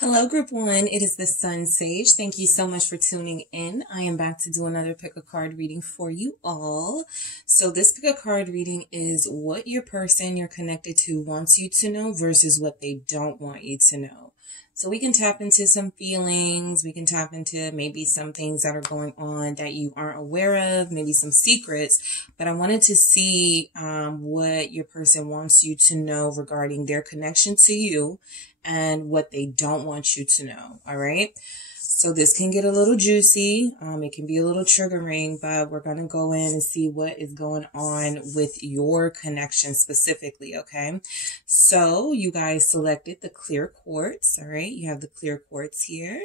Hello, Group 1. It is the SunSage. Thank you so much for tuning in. I am back to do another pick a card reading for you all. So this pick a card reading is what your person you're connected to wants you to know versus what they don't want you to know. So we can tap into some feelings. We can tap into maybe some things that are going on that you aren't aware of, maybe some secrets. But I wanted to see what your person wants you to know regarding their connection to you and what they don't want you to know. All right. So this can get a little juicy. It can be a little triggering, but we're going to go in and see what is going on with your connection specifically. Okay. So you guys selected the clear quartz. All right. You have the clear quartz here.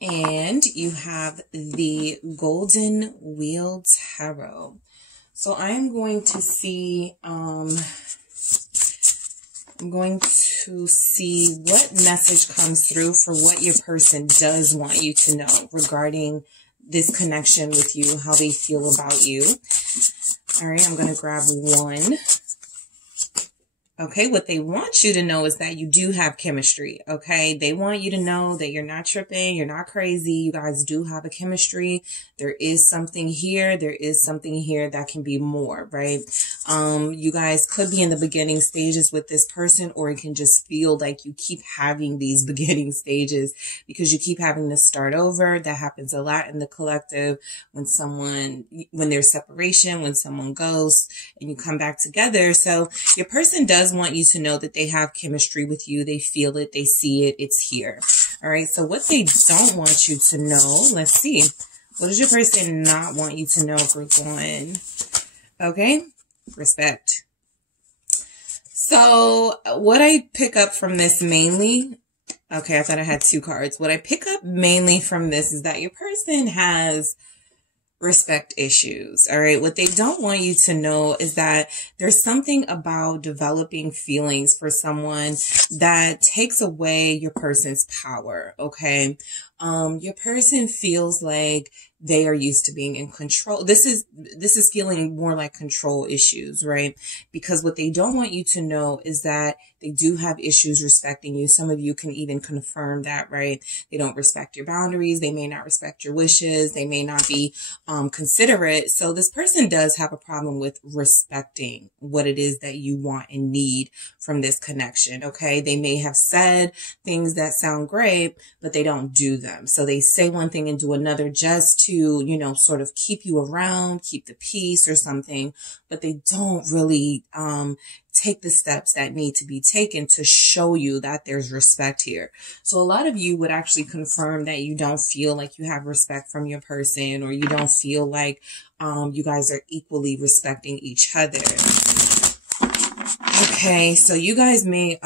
And you have the Golden Wheel Tarot. So I am going to see, I'm going to see what message comes through for what your person does want you to know regarding this connection with you, how they feel about you. All right, I'm going to grab one. Okay, what they want you to know is that you do have chemistry, okay? They want you to know that you're not tripping, you're not crazy, you guys do have a chemistry. There is something here, that can be more, right? You guys could be in the beginning stages with this person, or it can just feel like you keep having these beginning stages because you keep having to start over. That happens a lot in the collective when there's separation, when someone goes and you come back together. So your person does want you to know that they have chemistry with you. They feel it. They see it. It's here. All right. So what they don't want you to know, let's see. What does your person not want you to know, Group 1? Okay. Respect. So what I pick up from this mainly, okay, I thought I had two cards. What I pick up mainly from this is that your person has respect issues. All right. What they don't want you to know is that there's something about developing feelings for someone that takes away your person's power. Okay. Your person feels like they are used to being in control. This is feeling more like control issues, right? Because what they don't want you to know is that they do have issues respecting you. Some of you can even confirm that, right? They don't respect your boundaries. They may not respect your wishes. They may not be considerate. So this person does have a problem with respecting what it is that you want and need from this connection, okay? They may have said things that sound great, but they don't do them. So they say one thing and do another just to, sort of keep you around, keep the peace or something, but they don't really take the steps that need to be taken to show you that there's respect here. So a lot of you would actually confirm that you don't feel like you have respect from your person, or you don't feel like you guys are equally respecting each other. Okay, so you guys may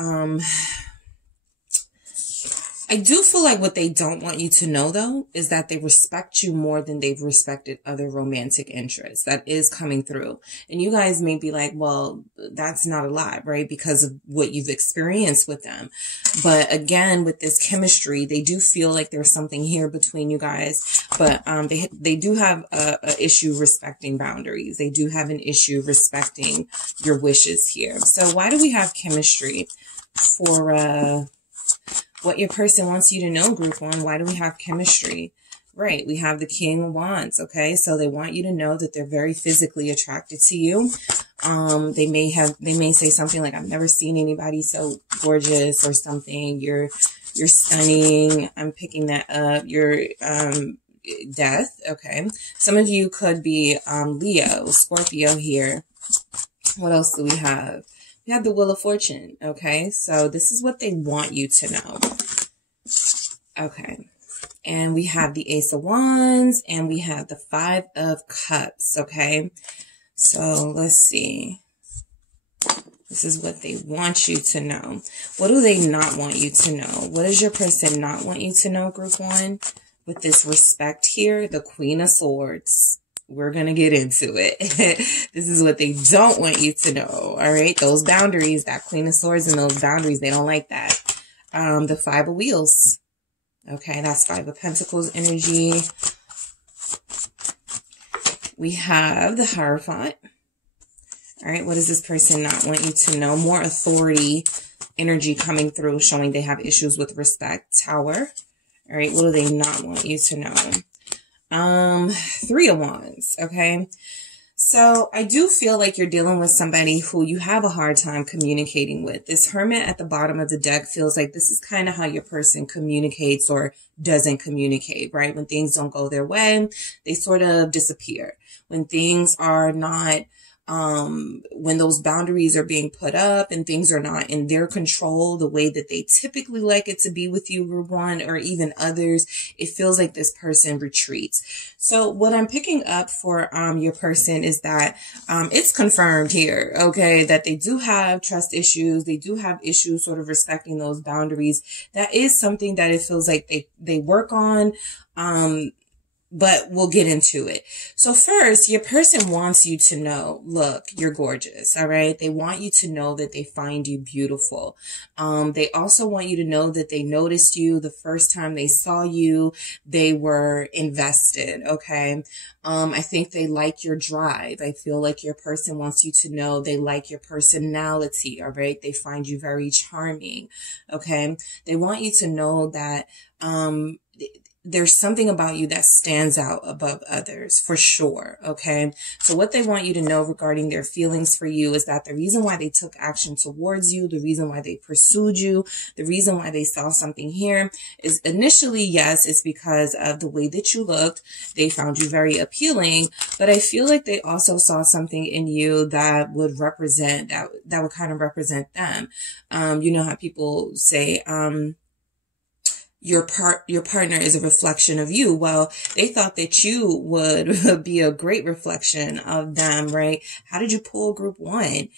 I do feel like what they don't want you to know, though, is that they respect you more than they've respected other romantic interests. That is coming through. And you guys may be like, well, that's not a lot, right? Because of what you've experienced with them. But again, with this chemistry, they do feel like there's something here between you guys. But they do have a issue respecting boundaries. They do have an issue respecting your wishes here. So why do we have chemistry for what your person wants you to know, Group 1? Why do we have chemistry? Right. We have the King of Wands. Okay. So they want you to know that they're very physically attracted to you. They may say something like, I've never seen anybody so gorgeous or something. You're stunning. I'm picking that up. You're, death. Okay. Some of you could be, Leo, Scorpio here. What else do we have? We have the Wheel of Fortune, okay? So this is what they want you to know. Okay. And we have the Ace of Wands, and we have the Five of Cups, okay? So let's see. This is what they want you to know. What do they not want you to know? What does your person not want you to know, Group 1? With this respect here, the Queen of Swords. We're going to get into it. This is what they don't want you to know. All right. Those boundaries, that Queen of Swords and those boundaries, they don't like that. The Five of Wheels. Okay. That's Five of Pentacles energy. We have the Hierophant. All right. What does this person not want you to know? More authority energy coming through, showing they have issues with respect. Tower. All right, what do they not want you to know? Three of Wands, okay? So I do feel like you're dealing with somebody who you have a hard time communicating with. This Hermit at the bottom of the deck feels like this is kind of how your person communicates or doesn't communicate, right? When things don't go their way, they sort of disappear. When things are not, when those boundaries are being put up and things are not in their control the way that they typically like it to be with you, Group 1, or even others, it feels like this person retreats. So what I'm picking up for your person is that it's confirmed here, okay, that they do have trust issues. They do have issues sort of respecting those boundaries. That is something that it feels like they work on. But we'll get into it. So first, your person wants you to know, look, you're gorgeous. All right. They want you to know that they find you beautiful. They also want you to know that they noticed you the first time they saw you. They were invested. Okay. I think they like your drive. I feel like your person wants you to know they like your personality. All right. They find you very charming. Okay. They want you to know that, there's something about you that stands out above others, for sure, okay? So what they want you to know regarding their feelings for you is that the reason why they took action towards you, the reason why they pursued you, the reason why they saw something here is initially, yes, it's because of the way that you looked. They found you very appealing, but I feel like they also saw something in you that would represent, that would kind of represent them. You know how people say, your partner is a reflection of you. Well, they thought that you would be a great reflection of them, right? How did you pull Group 1?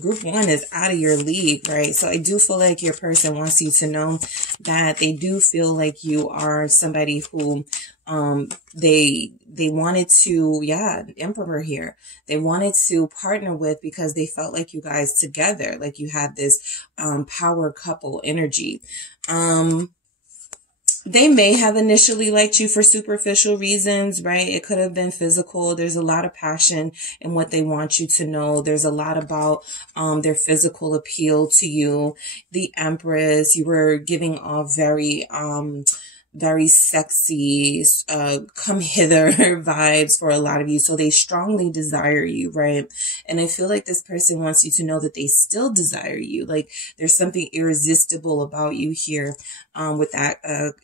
Group 1 is out of your league, right? So I do feel like your person wants you to know that they do feel like you are somebody who, they wanted to, Emperor here. They wanted to partner with because they felt like you guys together, like you had this, power couple energy. They may have initially liked you for superficial reasons, right? It could have been physical. There's a lot of passion in what they want you to know. There's a lot about their physical appeal to you. The Empress, you were giving off very sexy, come hither vibes for a lot of you. So they strongly desire you, right? And I feel like this person wants you to know that they still desire you. Like there's something irresistible about you here, with that,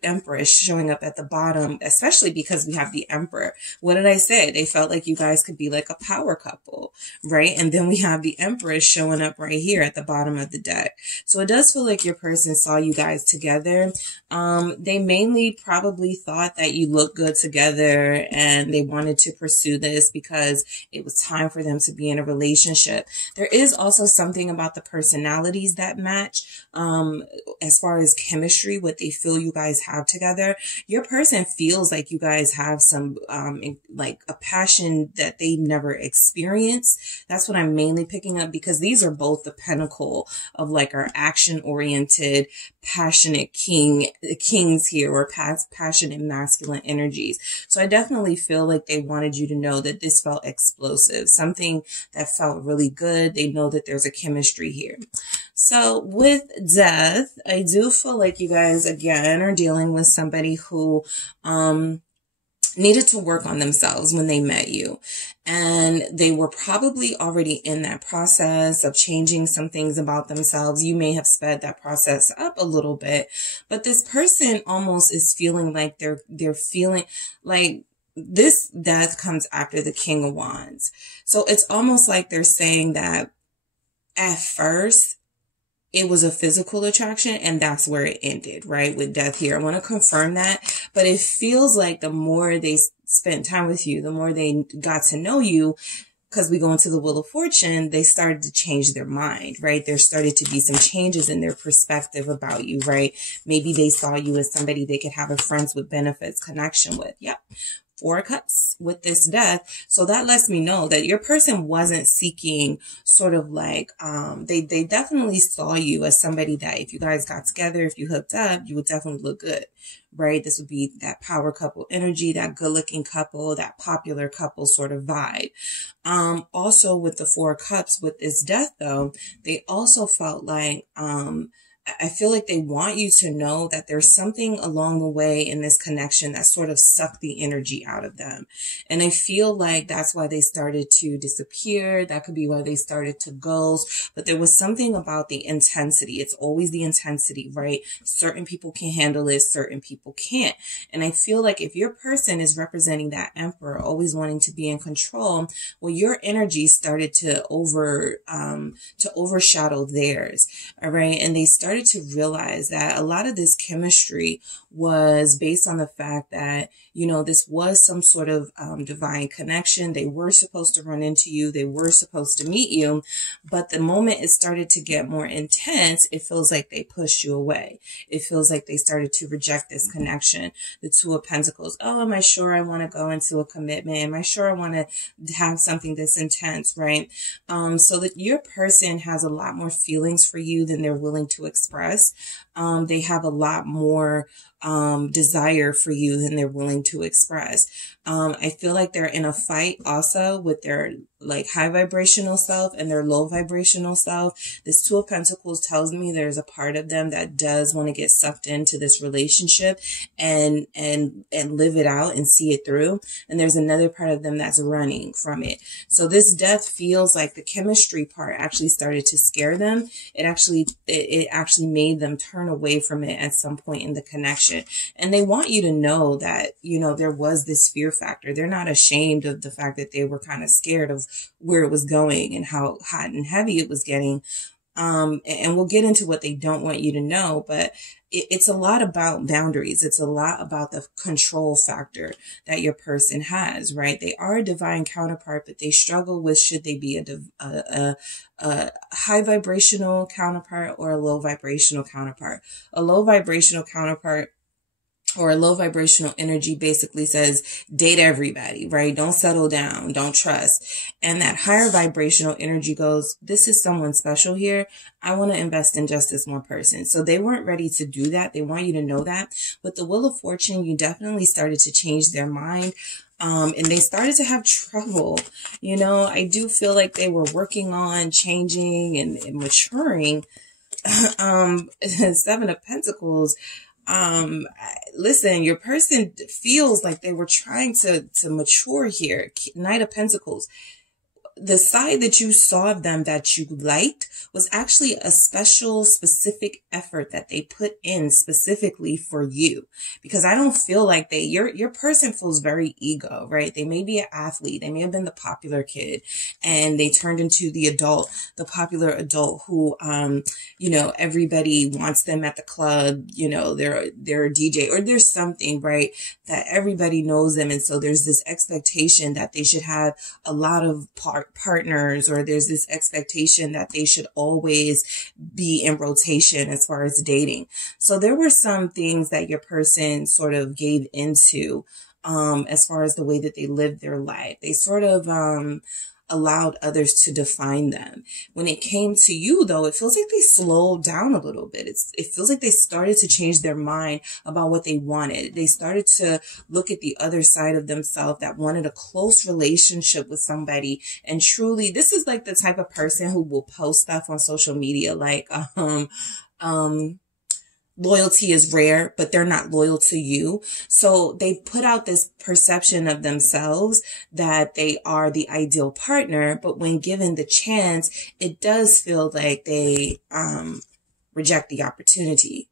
Empress showing up at the bottom, especially because we have the Emperor. What did I say? They felt like you guys could be like a power couple, right? And then we have the Empress showing up right here at the bottom of the deck. So it does feel like your person saw you guys together. They mainly probably thought that you looked good together and they wanted to pursue this because it was time for them to be in a relationship. There is also something about the personalities that match, as far as chemistry, what they feel you guys have together. Your person feels like you guys have some, like a passion that they've never experienced. That's what I'm mainly picking up because these are both the pinnacle of like our action oriented, passionate kings here, or passionate masculine energies. So I definitely feel like they wanted you to know that this felt explosive, something that felt really good. They know that there's a chemistry here. So with Death, I do feel like you guys again are dealing with somebody who needed to work on themselves when they met you. And they were probably already in that process of changing some things about themselves. You may have sped that process up a little bit, but this person almost is feeling like they're feeling like this Death comes after the King of Wands. So it's almost like they're saying that at first it was a physical attraction and that's where it ended, right? With Death here. I want to confirm that, but it feels like the more they spent time with you, the more they got to know you, because we go into the Wheel of Fortune, they started to change their mind, right? There started to be some changes in their perspective about you, right? Maybe they saw you as somebody they could have a friends with benefits connection with. Yep. Four of Cups with this Death. So that lets me know that your person wasn't seeking sort of like, they definitely saw you as somebody that if you guys got together, if you hooked up, you would definitely look good, right? This would be that power couple energy, that good looking couple, that popular couple sort of vibe. Also with the Four of Cups with this Death though, they also felt like, I feel like they want you to know that there's something along the way in this connection that sort of sucked the energy out of them. And I feel like that's why they started to disappear. That could be why they started to ghost. But there was something about the intensity. It's always the intensity, right? Certain people can handle it. Certain people can't. And I feel like if your person is representing that Emperor, always wanting to be in control, well, your energy started to overshadow theirs. All right. And they started to realize that a lot of this chemistry was based on the fact that, you know, this was some sort of divine connection. They were supposed to run into you. They were supposed to meet you. But the moment it started to get more intense, it feels like they pushed you away. It feels like they started to reject this connection. The Two of Pentacles. Oh, am I sure I want to go into a commitment? Am I sure I want to have something this intense, right? So that your person has a lot more feelings for you than they're willing to express. They have a lot more desire for you than they're willing to express. I feel like they're in a fight also with their like high vibrational self and their low vibrational self. This Two of Pentacles tells me there's a part of them that does want to get sucked into this relationship and live it out and see it through. And there's another part of them that's running from it. So this Death feels like the chemistry part actually started to scare them. It actually made them turn away from it at some point in the connection. And they want you to know that, you know, there was this fear factor. They're not ashamed of the fact that they were kind of scared of where it was going and how hot and heavy it was getting. And we'll get into what they don't want you to know, but it's a lot about boundaries. It's a lot about the control factor that your person has, right? They are a divine counterpart, but they struggle with should they be a high vibrational counterpart or a low vibrational counterpart. A low vibrational counterpart or a low vibrational energy basically says date everybody, right? Don't settle down. Don't trust. And that higher vibrational energy goes, this is someone special here. I want to invest in just this one person. So they weren't ready to do that. They want you to know that. With the Wheel of Fortune, you definitely started to change their mind. And they started to have trouble. You know, I do feel like they were working on changing and maturing. Seven of Pentacles. Listen, your person feels like they were trying to mature here. Knight of Pentacles. The side that you saw of them that you liked was actually a special, specific effort that they put in specifically for you. Because I don't feel like your person feels very ego, right? They may be an athlete. They may have been the popular kid and they turned into the popular adult who, you know, everybody wants them at the club, you know, they're a DJ or there's something, right? That everybody knows them. And so there's this expectation that they should have a lot of partners, or there's this expectation that they should always be in rotation as far as dating. So there were some things that your person sort of gave into, as far as the way that they lived their life. They sort of, allowed others to define them. When it came to you, though, it feels like they slowed down a little bit. It feels like they started to change their mind about what they wanted. They started to look at the other side of themselves that wanted a close relationship with somebody. And truly, this is like the type of person who will post stuff on social media like, loyalty is rare, but they're not loyal to you. So they put out this perception of themselves that they are the ideal partner. But when given the chance, it does feel like they reject the opportunity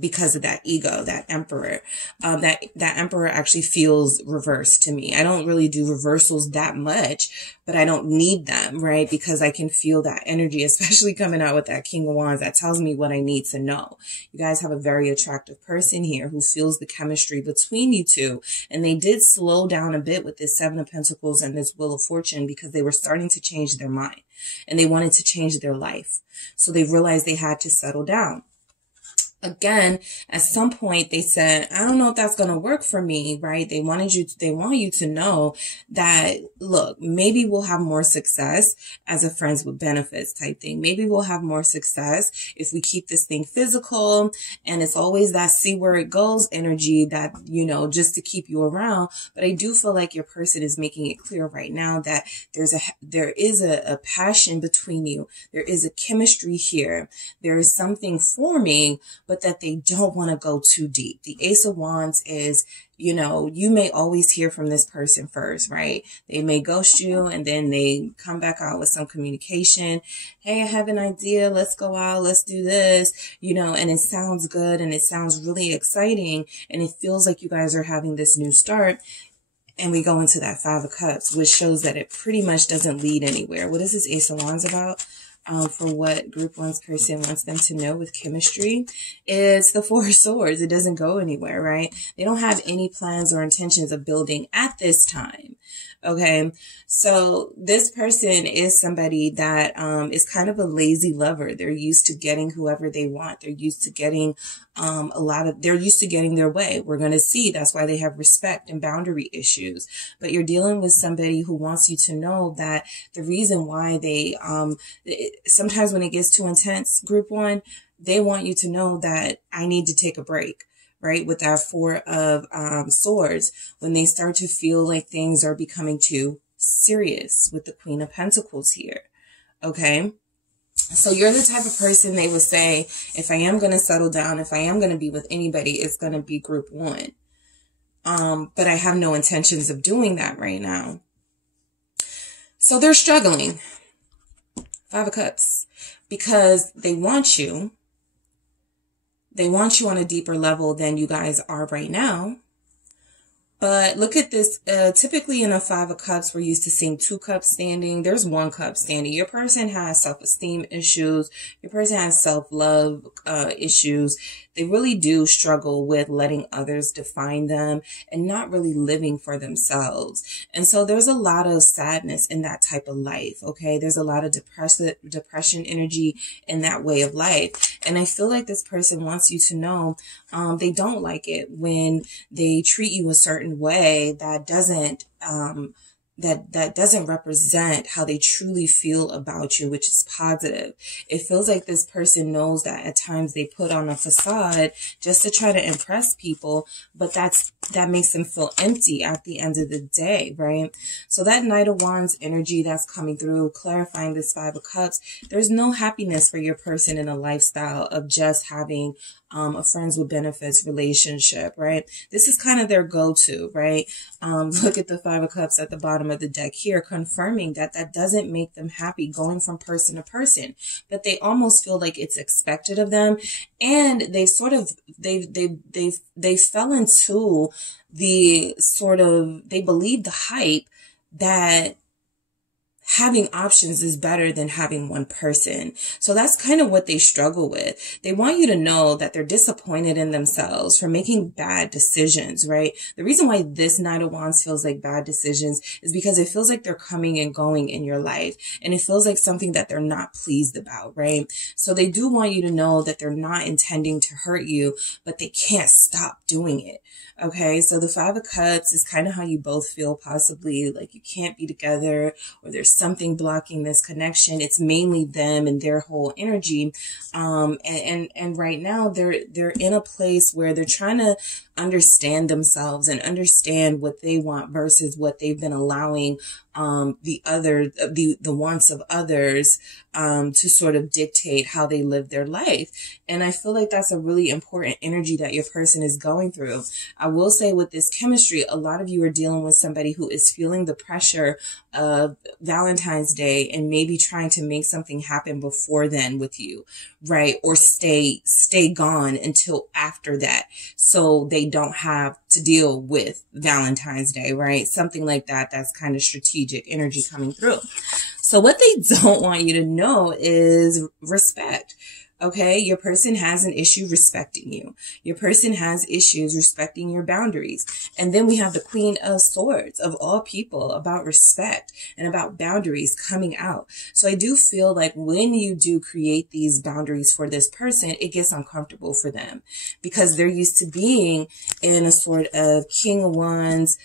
because of that ego, that Emperor. That Emperor actually feels reversed to me. I don't really do reversals that much, but I don't need them, right? Because I can feel that energy, especially coming out with that King of Wands. That tells me what I need to know. You guys have a very attractive person here who feels the chemistry between you two. And they did slow down a bit with this Seven of Pentacles and this Wheel of Fortune because they were starting to change their mind and they wanted to change their life. So they realized they had to settle down. Again, at some point they said, I don't know if that's going to work for me, right? They want you to know that, look, maybe we'll have more success as a friends with benefits type thing. Maybe we'll have more success if we keep this thing physical, and it's always that see where it goes energy that, you know, just to keep you around. But I do feel like your person is making it clear right now that there is a passion between you. There is a chemistry here. There is something forming, but that they don't want to go too deep. The Ace of Wands is, you know, you may always hear from this person first, right? They may ghost you and then they come back out with some communication. Hey, I have an idea. Let's go out. Let's do this, you know, and it sounds good and it sounds really exciting. And it feels like you guys are having this new start. And we go into that Five of Cups, which shows that it pretty much doesn't lead anywhere. What is this Ace of Wands about? For what group one's person wants them to know with chemistry, is the Four of Swords. It doesn't go anywhere, right? They don't have any plans or intentions of building at this time. Okay, so this person is somebody that is kind of a lazy lover. They're used to getting whoever they want. They're used to getting they're used to getting their way. We're going to see that's why they have respect and boundary issues. But you're dealing with somebody who wants you to know that the reason why they sometimes when it gets too intense, group one, they want you to know that I need to take a break. Right? With that Four of Swords, when they start to feel like things are becoming too serious with the Queen of Pentacles here. Okay. So you're the type of person they would say, if I am going to settle down, if I am going to be with anybody, it's going to be group one. But I have no intentions of doing that right now. So they're struggling. Five of Cups, because they want you. They want you on a deeper level than you guys are right now. But look at this. Typically in a Five of Cups, we're used to seeing two cups standing. There's one cup standing. Your person has self-esteem issues. Your person has self-love issues. They really do struggle with letting others define them and not really living for themselves. And so there's a lot of sadness in that type of life. Okay. There's a lot of depression energy in that way of life. And I feel like this person wants you to know, they don't like it when they treat you a certain way that doesn't, that doesn't represent how they truly feel about you, which is positive. It feels like this person knows that at times they put on a facade just to try to impress people, but that makes them feel empty at the end of the day, right? So that Knight of Wands energy that's coming through, clarifying this Five of Cups, there's no happiness for your person in a lifestyle of just having a friends with benefits relationship, right? This is kind of their go-to, right? Look at the Five of Cups at the bottom of the deck here, confirming that that doesn't make them happy going from person to person, but they almost feel like it's expected of them. And they sort of, they fell into the sort of, they believe the hype that having options is better than having one person. So that's kind of what they struggle with. They want you to know that they're disappointed in themselves for making bad decisions, right? The reason why this Knight of Wands feels like bad decisions is because it feels like they're coming and going in your life. And it feels like something that they're not pleased about, right? So they do want you to know that they're not intending to hurt you, but they can't stop doing it. Okay, so the Five of Cups is kind of how you both feel, possibly like you can't be together or there's something blocking this connection. It's mainly them and their whole energy. And right now they're in a place where they're trying to understand themselves and understand what they want versus what they've been allowing the wants of others to sort of dictate how they live their life. And I feel like that's a really important energy that your person is going through. I will say with this chemistry, a lot of you are dealing with somebody who is feeling the pressure of Valentine's Day and maybe trying to make something happen before then with you, right? Or stay gone until after that, so they don't have to deal with Valentine's Day, right? Something like that. That's kind of strategic energy coming through. So what they don't want you to know is respect. Okay, your person has an issue respecting you. Your person has issues respecting your boundaries. And then we have the Queen of Swords, of all people, about respect and about boundaries coming out. So I do feel like when you do create these boundaries for this person, it gets uncomfortable for them because they're used to being in a sort of King of Wands,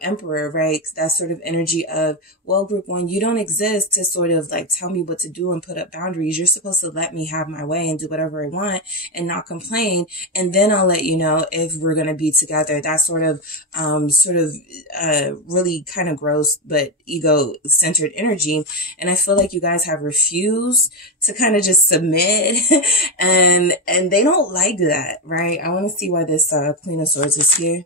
Emperor, right? That sort of energy of, well, group one, you don't exist to sort of like tell me what to do and put up boundaries. You're supposed to let me have my way and do whatever I want and not complain. And then I'll let you know if we're going to be together. That sort of really kind of gross, but ego-centered energy. And I feel like you guys have refused to kind of just submit and they don't like that, right? I want to see why this Queen of Swords is here.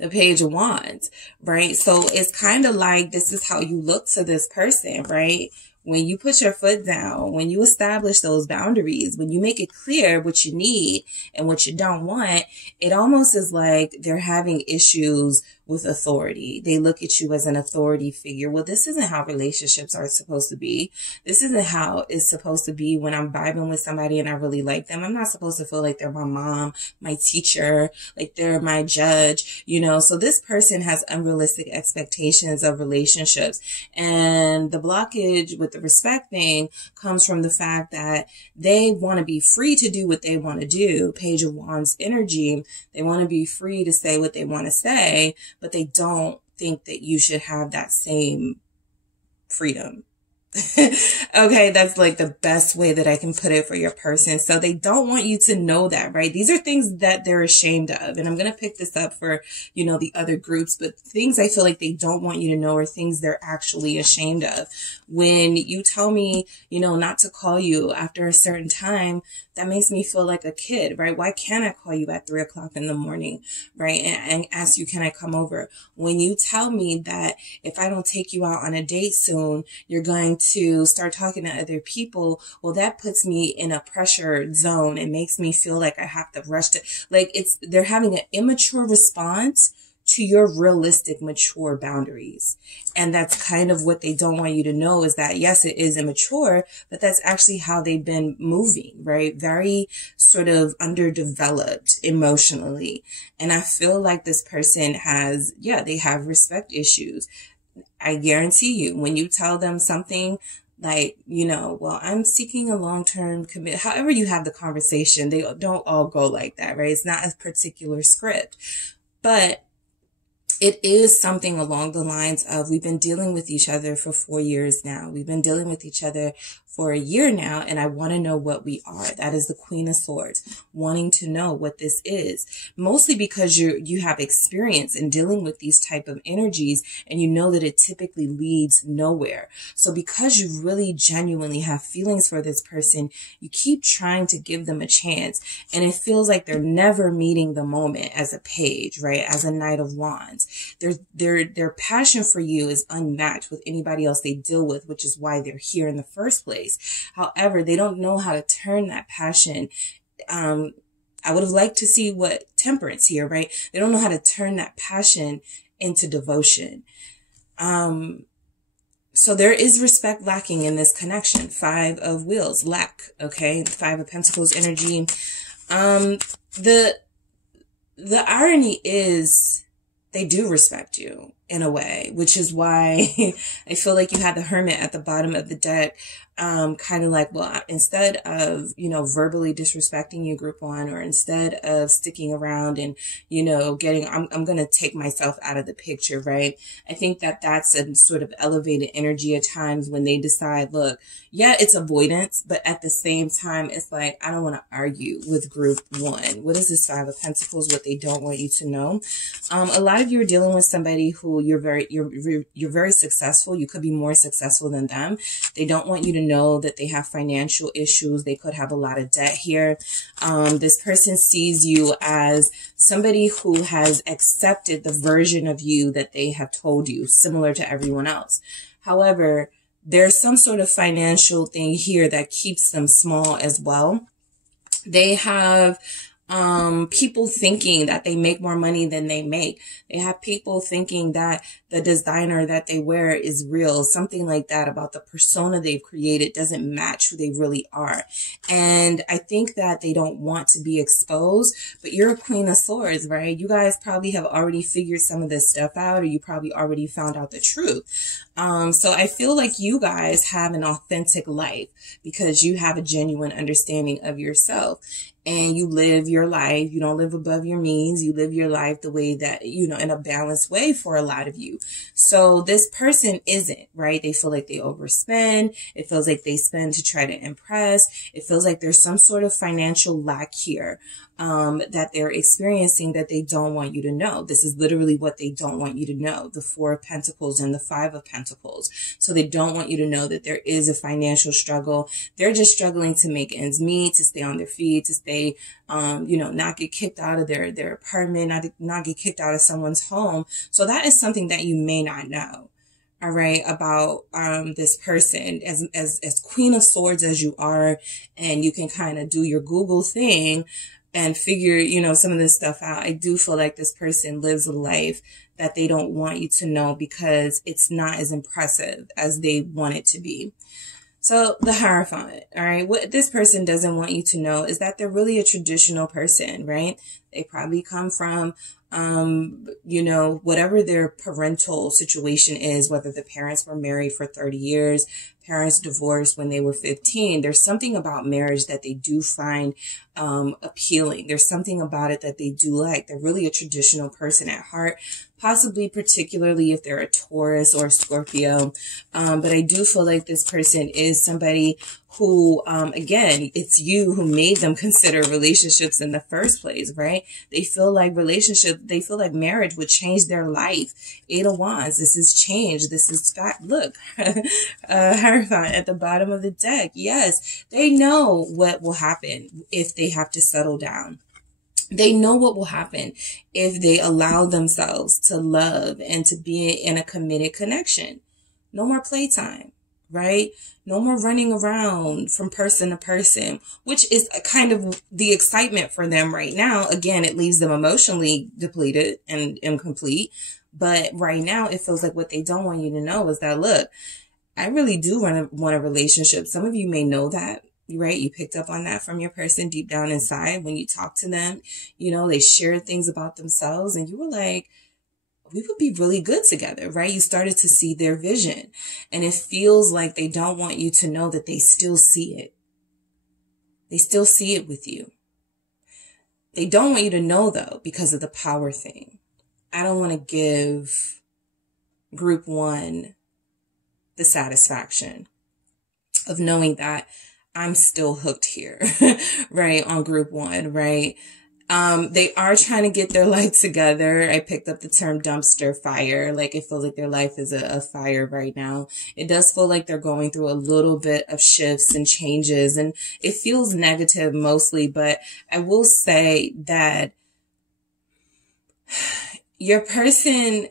The Page of Wands, right? So it's kind of like this is how you look to this person, right? When you put your foot down, when you establish those boundaries, when you make it clear what you need and what you don't want, it almost is like they're having issues with authority. They look at you as an authority figure. Well, this isn't how relationships are supposed to be. This isn't how it's supposed to be when I'm vibing with somebody and I really like them. I'm not supposed to feel like they're my mom, my teacher, like they're my judge, you know. So this person has unrealistic expectations of relationships. And the blockage with the respect thing comes from the fact that they want to be free to do what they want to do. Page of Wands energy. They want to be free to say what they want to say, but they don't think that you should have that same freedom. Okay, that's like the best way that I can put it for your person. So they don't want you to know that, right? These are things that they're ashamed of. And I'm going to pick this up for, you know, the other groups, but things I feel like they don't want you to know are things they're actually ashamed of. When you tell me, you know, not to call you after a certain time, that makes me feel like a kid, right? Why can't I call you at 3 o'clock in the morning, right? And ask you, can I come over? When you tell me that if I don't take you out on a date soon, you're going to start talking to other people, well, that puts me in a pressure zone. It makes me feel like I have to rush to, like they're having an immature response to your realistic, mature boundaries. And that's kind of what they don't want you to know is that, yes, it is immature, but that's actually how they've been moving, right? Very sort of underdeveloped emotionally. And I feel like this person has, they have respect issues. I guarantee you, when you tell them something like, you know, well, I'm seeking a long-term commitment, however you have the conversation, they don't all go like that, right? It's not a particular script, but it is something along the lines of, we've been dealing with each other for 4 years now. We've been dealing with each other for a year now, and I want to know what we are. That is the Queen of Swords, wanting to know what this is, mostly because you have experience in dealing with these type of energies, and you know that it typically leads nowhere. So because you really genuinely have feelings for this person, you keep trying to give them a chance, and it feels like they're never meeting the moment as a page, right? As a Knight of Wands. Their passion for you is unmatched with anybody else they deal with, which is why they're here in the first place. However, they don't know how to turn that passion. I would have liked to see what Temperance here, right? They don't know how to turn that passion into devotion. So there is respect lacking in this connection. 5 of Wheels, lack. Okay. 5 of Pentacles energy. The irony is, they do respect you in a way, which is why I feel like you had the Hermit at the bottom of the deck. Kind of like, well, instead of, you know, verbally disrespecting you, group one, or instead of sticking around and, you know, I'm going to take myself out of the picture, right? I think that that's a sort of elevated energy at times when they decide, look, yeah, it's avoidance, but at the same time, it's like, I don't want to argue with group one. What is this 5 of Pentacles? What they don't want you to know. A lot of you are dealing with somebody who you're very successful. You could be more successful than them. They don't want you to know that they have financial issues. They could have a lot of debt here. This person sees you as somebody who has accepted the version of you that they have told you, similar to everyone else. However, there's some sort of financial thing here that keeps them small as well. They have people thinking that they make more money than they make. They have people thinking that the designer that they wear is real, something like that, about the persona they've created doesn't match who they really are. And I think that they don't want to be exposed, but you're a Queen of Swords, right? You guys probably have already figured some of this stuff out, or you probably already found out the truth. So I feel like you guys have an authentic life because you have a genuine understanding of yourself. And you live your life. You don't live above your means. You live your life the way that, you know, in a balanced way for a lot of you. So this person isn't, right? They feel like they overspend. It feels like they spend to try to impress. It feels like there's some sort of financial lack here, that they're experiencing that they don't want you to know. This is literally what they don't want you to know. The Four of Pentacles and the Five of Pentacles. So they don't want you to know that there is a financial struggle. They're just struggling to make ends meet, to stay on their feet, to stay, you know, not get kicked out of their apartment, not get kicked out of someone's home. So that is something that you may not know. All right, about this person. As Queen of Swords as you are, and you can kind of do your Google thing and figure, you know, some of this stuff out. I do feel like this person lives a life that they don't want you to know because it's not as impressive as they want it to be. So the Hierophant, all right, what this person doesn't want you to know is that they're really a traditional person, right? They probably come from, you know, whatever their parental situation is, whether the parents were married for 30 years, parents divorced when they were 15. There's something about marriage that they do find appealing. There's something about it that they do like. They're really a traditional person at heart, possibly particularly if they're a Taurus or a Scorpio. But I do feel like this person is somebody who, again, it's you who made them consider relationships in the first place, right? They feel like they feel like marriage would change their life. Eight of Wands, this is change. This is fact. Look, Hierophant at the bottom of the deck. Yes, they know what will happen if they have to settle down. They know what will happen if they allow themselves to love and to be in a committed connection. No more playtime, right? No more running around from person to person, which is kind of the excitement for them right now. Again, it leaves them emotionally depleted and incomplete. But right now, it feels like what they don't want you to know is that, look, I really do want a relationship. Some of you may know that. Right? You picked up on that from your person deep down inside when you talk to them. You know, they shared things about themselves and you were like, we would be really good together, right? You started to see their vision and it feels like they don't want you to know that they still see it. They still see it with you. They don't want you to know though, because of the power thing. I don't want to give group one the satisfaction of knowing that I'm still hooked here, right? On group one, right? They are trying to get their life together. I picked up the term dumpster fire. Like it feels like their life is a fire right now. It does feel like they're going through a little bit of shifts and changes and it feels negative mostly, but I will say that your person,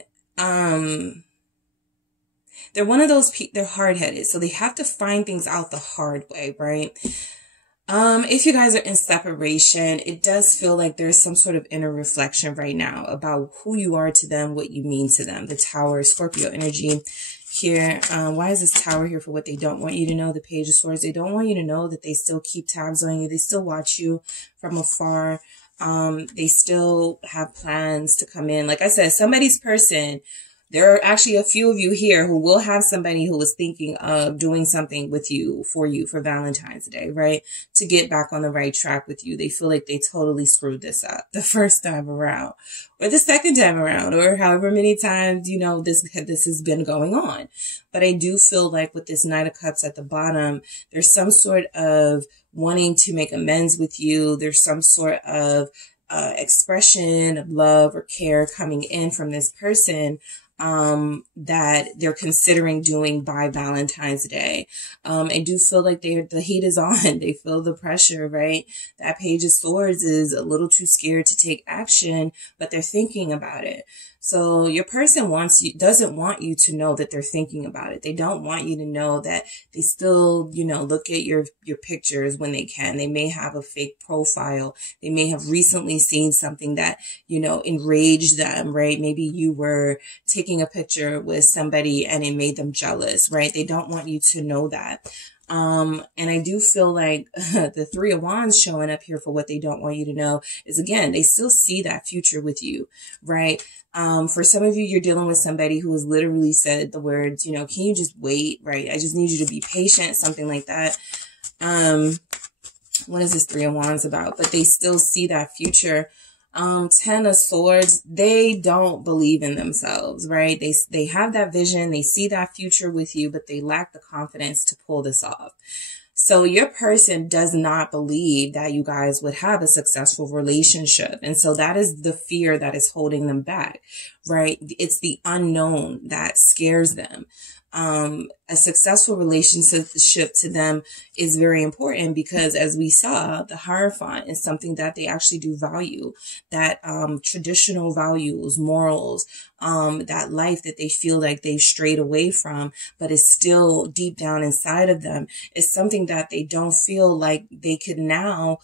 they're one of those people, they're hard-headed, so they have to find things out the hard way, right? If you guys are in separation, it does feel like there's some sort of inner reflection right now about who you are to them, what you mean to them. The Tower, Scorpio energy here. Why is this Tower here for what they don't want you to know? The Page of Swords. They don't want you to know that they still keep tabs on you. They still watch you from afar. They still have plans to come in. Like I said, somebody's person. There are actually a few of you here who will have somebody who is thinking of doing something with you for Valentine's Day, right? To get back on the right track with you. They feel like they totally screwed this up the first time around or the second time around or however many times, you know, this has been going on. But I do feel like with this Knight of Cups at the bottom, there's some sort of wanting to make amends with you. There's some sort of expression of love or care coming in from this person that they're considering doing by Valentine's Day. I do feel like the heat is on. They feel the pressure, right? That Page of Swords is a little too scared to take action, but they're thinking about it. So your person doesn't want you to know that they're thinking about it. They don't want you to know that they still, look at your pictures when they can. They may have a fake profile. They may have recently seen something that, enraged them, right? Maybe you were taking a picture with somebody and it made them jealous, right? They don't want you to know that. And I do feel like the Three of Wands showing up here for what they don't want you to know is, again, they still see that future with you, right? For some of you, you're dealing with somebody who has literally said the words, can you just wait, right? I just need you to be patient, something like that. What is this Three of Wands about? But they still see that future. 10 of Swords, they don't believe in themselves, right? They have that vision, they see that future with you, but they lack the confidence to pull this off. So your person does not believe that you guys would have a successful relationship. And so that is the fear that is holding them back, right? It's the unknown that scares them. A successful relationship to them is very important because, as we saw, the Hierophant is something that they actually do value, that traditional values, morals, that life that they feel like they've strayed away from, but is still deep down inside of them, is something that they don't feel like they could now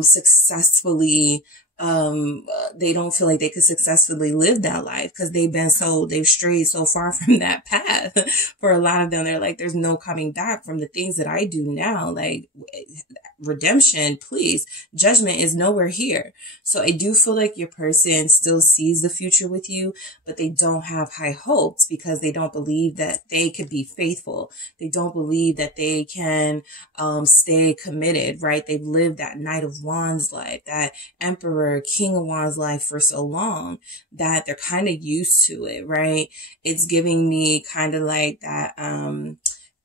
successfully they don't feel like they could successfully live that life because they've strayed so far from that path. For a lot of them, they're like, there's no coming back from the things that I do now. Like, redemption, please. Judgment is nowhere here. So I do feel like your person still sees the future with you, but they don't have high hopes because they don't believe that they could be faithful. They don't believe that they can stay committed, right? They've lived that Knight of Wands life, that Emperor, King of Wands life for so long that they're kind of used to it, right? It's giving me kind of like that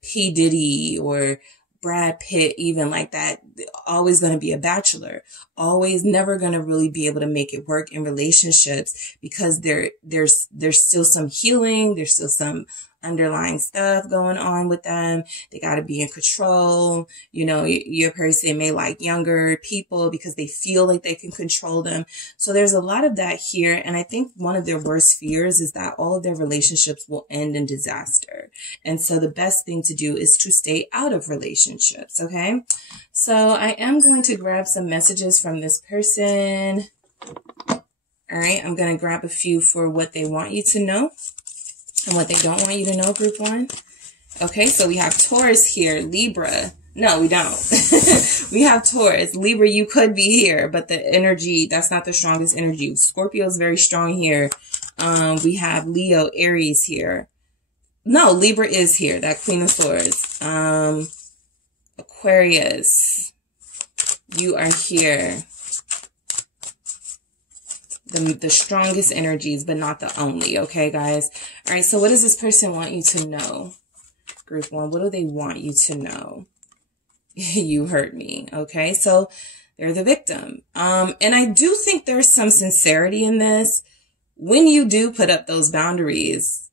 P. Diddy or Brad Pitt, even like that, always going to be a bachelor, always never going to really be able to make it work in relationships because there's still some healing. There's still some underlying stuff going on with them. They got to be in control. Your person may like younger people because they feel like they can control them. So there's a lot of that here. And I think one of their worst fears is that all of their relationships will end in disaster. And so the best thing to do is to stay out of relationships. Okay. So I am going to grab some messages from this person. All right. I'm going to grab a few for what they want you to know and what they don't want you to know, group one. Okay, so we have Taurus here, Libra. No, we don't. We have Taurus. Libra, you could be here, but the energy, that's not the strongest energy. Scorpio is very strong here. We have Leo, Aries here. No, Libra is here, that Queen of Swords. Aquarius, you are here. The strongest energies, but not the only. Okay, guys. All right. So what does this person want you to know? Group one, what do they want you to know? You hurt me. Okay. So they're the victim. And I do think there's some sincerity in this. When you do put up those boundaries,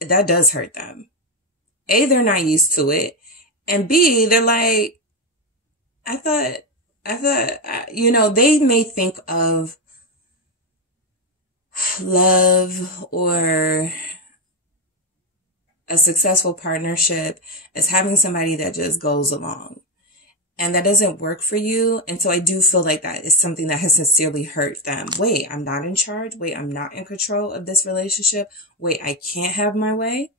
that does hurt them. A, they're not used to it. And B, they're like, I thought, they may think of love or a successful partnership as having somebody that just goes along, and that doesn't work for you. And so I do feel like that is something that has sincerely hurt them. Wait, I'm not in charge. Wait, I'm not in control of this relationship. Wait, I can't have my way.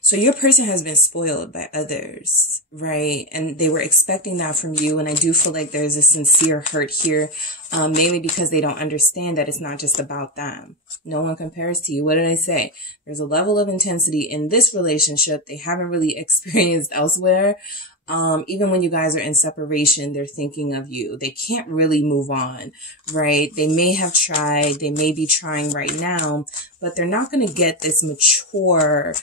So your person has been spoiled by others, right? And they were expecting that from you. And I do feel like there's a sincere hurt here, mainly because they don't understand that it's not just about them. No one compares to you. What did I say? There's a level of intensity in this relationship they haven't really experienced elsewhere. Even when you guys are in separation, they're thinking of you. They can't really move on, right? They may have tried. They may be trying right now, but they're not going to get this mature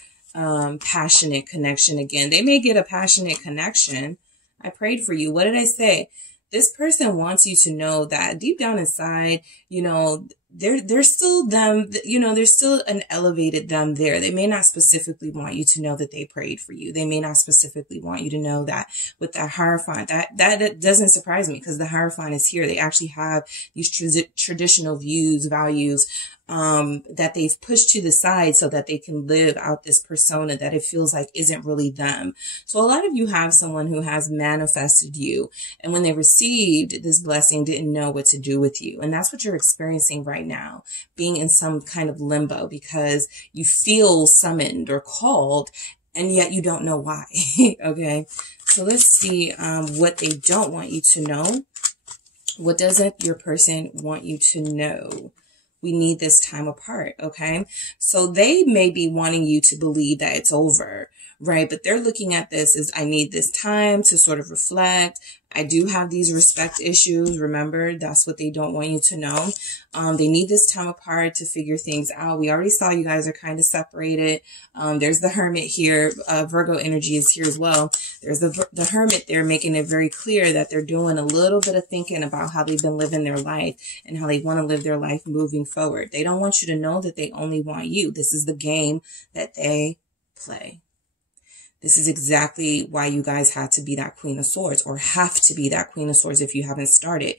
passionate connection again. They may get a passionate connection. I prayed for you. What did I say? This person wants you to know that deep down inside, they're still them, there's still an elevated them there. They may not specifically want you to know that they prayed for you. They may not specifically want you to know that with that Hierophant. That doesn't surprise me because the Hierophant is here. They actually have these traditional views, values, that they've pushed to the side so that they can live out this persona that it feels like isn't really them. So a lot of you have someone who has manifested you, and when they received this blessing, didn't know what to do with you. And that's what you're experiencing right now, being in some kind of limbo because you feel summoned or called, and yet you don't know why. Okay. So let's see what they don't want you to know. What doesn't your person want you to know? We need this time apart, okay? So they may be wanting you to believe that it's over, right? But they're looking at this as, I need this time to sort of reflect. I do have these respect issues. Remember, that's what they don't want you to know. They need this time apart to figure things out. We already saw you guys are kind of separated. There's the Hermit here. Virgo energy is here as well. There's the Hermit there, making it very clear that they're doing a little bit of thinking about how they've been living their life and how they want to live their life moving forward. They don't want you to know that they only want you. This is the game that they play. This is exactly why you guys had to be that Queen of Swords, or have to be that Queen of Swords if you haven't started,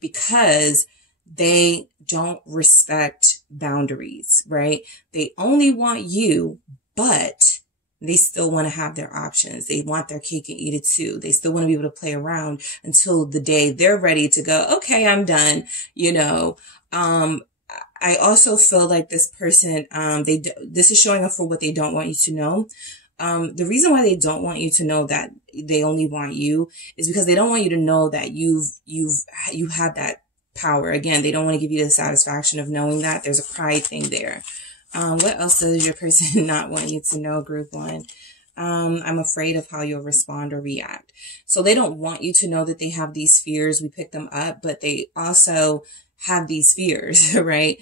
because they don't respect boundaries, right? They only want you, but they still want to have their options. They want their cake and eat it too. They still want to be able to play around until the day they're ready to go, okay, I'm done, you know. I also feel like this person, this is showing up for what they don't want you to know. The reason why they don't want you to know that they only want you is because they don't want you to know that you have that power. Again, they don't want to give you the satisfaction of knowing that. There's a pride thing there. What else does your person not want you to know, group one? I'm afraid of how you'll respond or react. So they don't want you to know that they have these fears. We pick them up, but they also have these fears, right?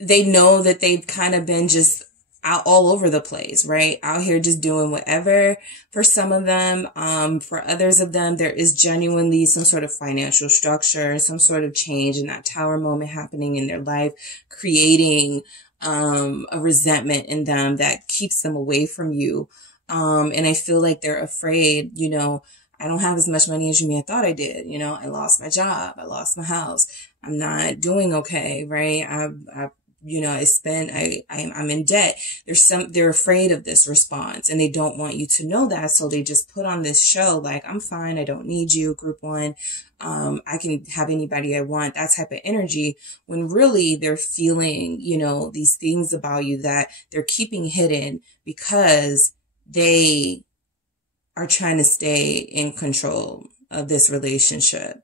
They know that they've kind of been just out all over the place, right? Out here just doing whatever for some of them. For others of them, there is genuinely some sort of financial structure, some sort of change in that Tower moment happening in their life, creating a resentment in them that keeps them away from you. And I feel like they're afraid, you know, I don't have as much money as you may have thought I did. You know, I lost my job. I lost my house. I'm not doing okay, right? You know, I'm in debt. They're afraid of this response, and they don't want you to know that. So they just put on this show like, I'm fine. I don't need you, group one. I can have anybody I want, that type of energy, when really they're feeling, you know, these things about you that they're keeping hidden because they are trying to stay in control of this relationship.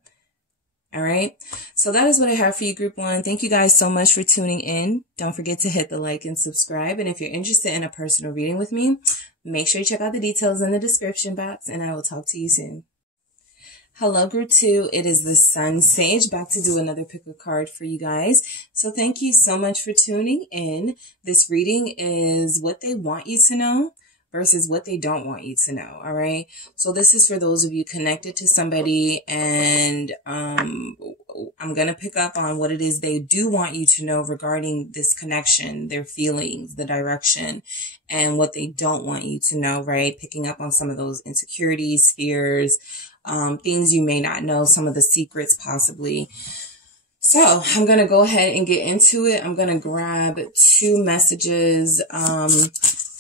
All right. So that is what I have for you, group one. Thank you guys so much for tuning in. Don't forget to hit the like and subscribe. And if you're interested in a personal reading with me, make sure you check out the details in the description box, and I will talk to you soon. Hello, group two. It is the SunSage, back to do another pick a card for you guys. So thank you so much for tuning in. This reading is what they want you to know versus what they don't want you to know. All right. So this is for those of you connected to somebody, and I'm going to pick up on what it is they do want you to know regarding this connection, their feelings, the direction, and what they don't want you to know, right? Picking up on some of those insecurities, fears, things you may not know, some of the secrets possibly. So I'm going to go ahead and get into it. I'm going to grab two messages,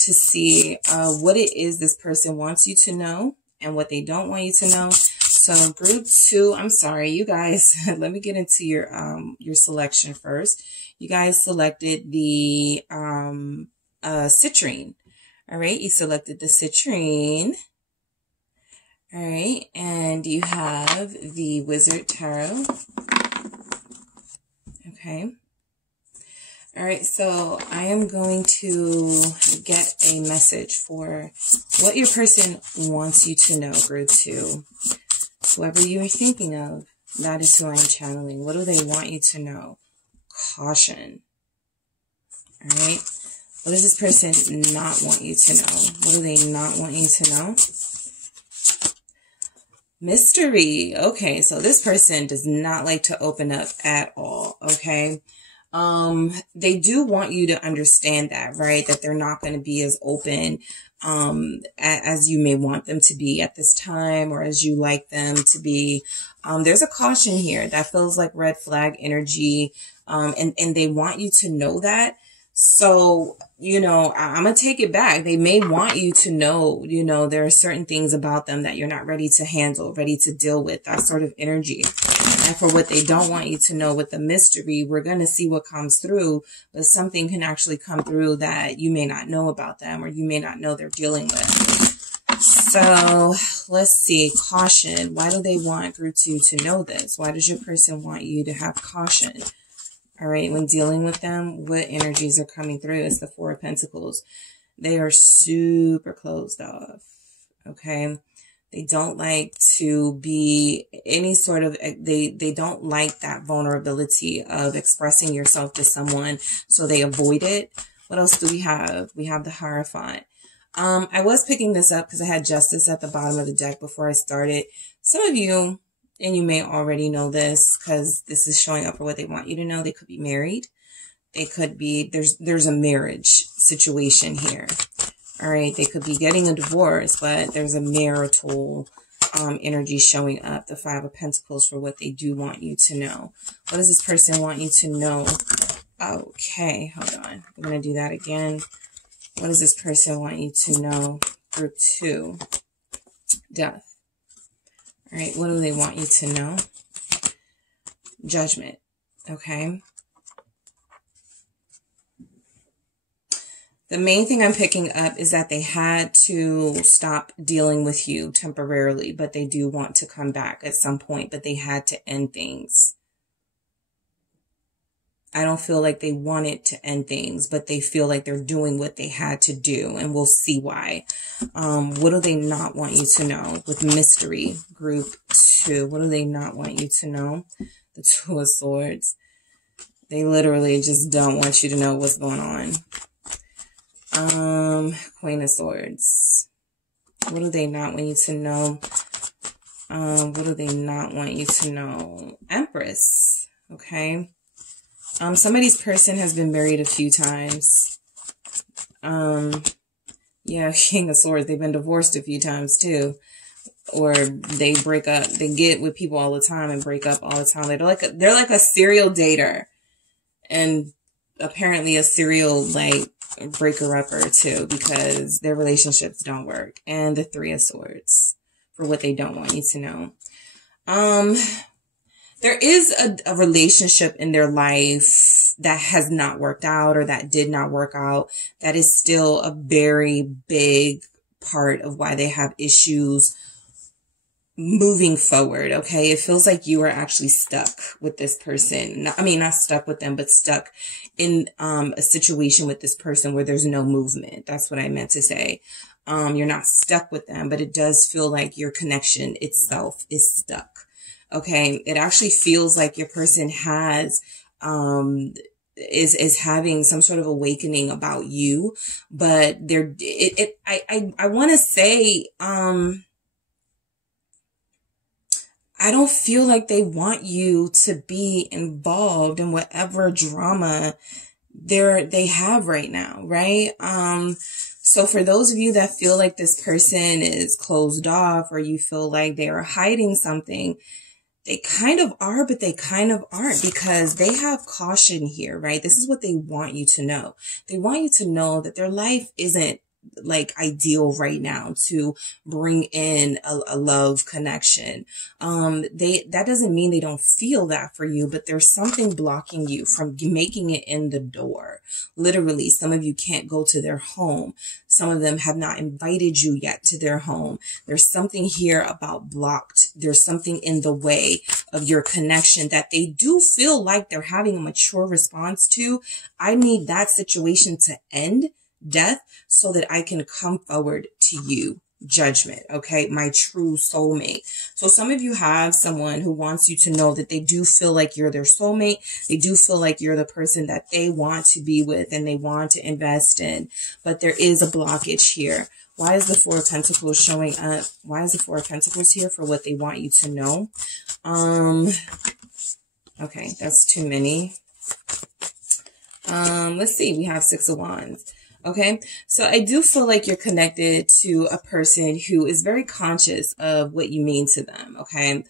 to see what it is this person wants you to know and what they don't want you to know. So group two, I'm sorry, you guys, let me get into your selection first. You guys selected the citrine. All right, you selected the citrine. All right, and you have the Wizard Tarot. Okay. All right, so I am going to get a message for what your person wants you to know, group two. Whoever you are thinking of, that is who I am channeling. What do they want you to know? Caution. All right. What does this person not want you to know? What do they not want you to know? Mystery. Okay, so this person does not like to open up at all, okay? They do want you to understand that, right? That they're not going to be as open as you may want them to be at this time, or as you like them to be. There's a caution here that feels like red flag energy. And they want you to know that. So, you know, I'm going to take it back. They may want you to know, you know, there are certain things about them that you're not ready to handle, ready to deal with, that sort of energy. And for what they don't want you to know with the mystery, we're going to see what comes through, but something can actually come through that you may not know about them, or you may not know they're dealing with. So let's see, caution. Why do they want Group 2 to know this? Why does your person want you to have caution? All right, when dealing with them, what energies are coming through? It's the Four of Pentacles. They are super closed off, okay? They don't like to be any sort of, they don't like that vulnerability of expressing yourself to someone, so they avoid it. What else do we have? We have the Hierophant. I was picking this up because I had Justice at the bottom of the deck before I started. Some of you, and you may already know this because this is showing up for what they want you to know. They could be married. They could be, there's a marriage situation here. All right. They could be getting a divorce, but there's a marital energy showing up. The Five of Pentacles for what they do want you to know. What does this person want you to know? Okay. Hold on. I'm going to do that again. What does this person want you to know? Group 2. Death. All right, what do they want you to know? Judgment, okay? The main thing I'm picking up is that they had to stop dealing with you temporarily, but they do want to come back at some point, but they had to end things. I don't feel like they wanted to end things, but they feel like they're doing what they had to do, and we'll see why. What do they not want you to know? With mystery, Group 2, what do they not want you to know? The Two of Swords. They literally just don't want you to know what's going on. Queen of Swords. What do they not want you to know? What do they not want you to know? Empress, okay? Somebody's person has been married a few times. Yeah, King of Swords. They've been divorced a few times too. Or they break up. They get with people all the time and break up all the time. They're like a serial dater. And apparently a serial, like, breaker-upper too, because their relationships don't work. And the Three of Swords for what they don't want you to know. There is a relationship in their life that has not worked out, or that did not work out. That is still a very big part of why they have issues moving forward. Okay. It feels like you are actually stuck with this person. I mean, not stuck with them, but stuck in a situation with this person where there's no movement. That's what I meant to say. You're not stuck with them, but it does feel like your connection itself is stuck. Okay, it actually feels like your person has, is having some sort of awakening about you, but I want to say, I don't feel like they want you to be involved in whatever drama they have right now, right? So for those of you that feel like this person is closed off, or you feel like they are hiding something, they kind of are, but they kind of aren't, because they have caution here, right? This is what they want you to know. They want you to know that their life isn't like ideal right now to bring in a love connection. That doesn't mean they don't feel that for you, but there's something blocking you from making it in the door. Literally, some of you can't go to their home. Some of them have not invited you yet to their home. There's something here about blocked. There's something in the way of your connection that they do feel like they're having a mature response to. I need that situation to end, death, so that I can come forward to you, Judgment, okay, my true soulmate. So some of you have someone who wants you to know that they do feel like you're their soulmate. They do feel like you're the person that they want to be with and they want to invest in, but there is a blockage here. Why is the Four of Pentacles showing up? Why is the Four of Pentacles here for what they want you to know? Okay, that's too many. Let's see. We have Six of Wands. Okay. So I do feel like you're connected to a person who is very conscious of what you mean to them. Okay.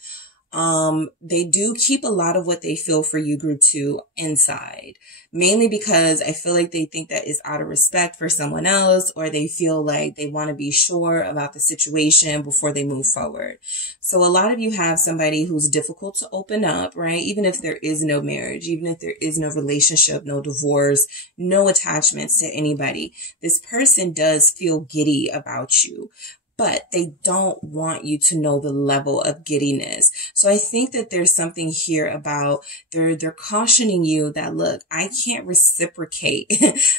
They do keep a lot of what they feel for you, Group 2, inside, mainly because I feel like they think that is out of respect for someone else, or they feel like they want to be sure about the situation before they move forward. So a lot of you have somebody who's difficult to open up, right? Even if there is no marriage, even if there is no relationship, no divorce, no attachments to anybody, this person does feel giddy about you, but they don't want you to know the level of giddiness. So I think that there's something here about they're cautioning you that, look, I can't reciprocate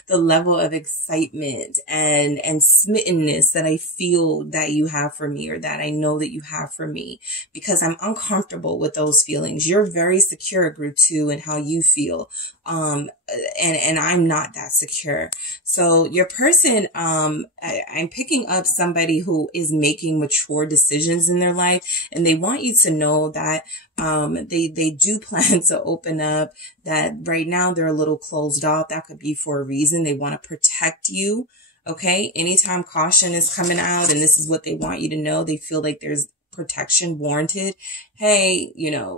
the level of excitement and smittenness that I feel that you have for me, or that I know that you have for me, because I'm uncomfortable with those feelings. You're very secure, Group 2, in how you feel. And I'm not that secure. So your person, I'm picking up somebody who is making mature decisions in their life, and they want you to know that, they do plan to open up, that right now they're a little closed off. That could be for a reason. They want to protect you. Okay. Anytime caution is coming out, and this is what they want you to know, they feel like there's protection warranted. Hey,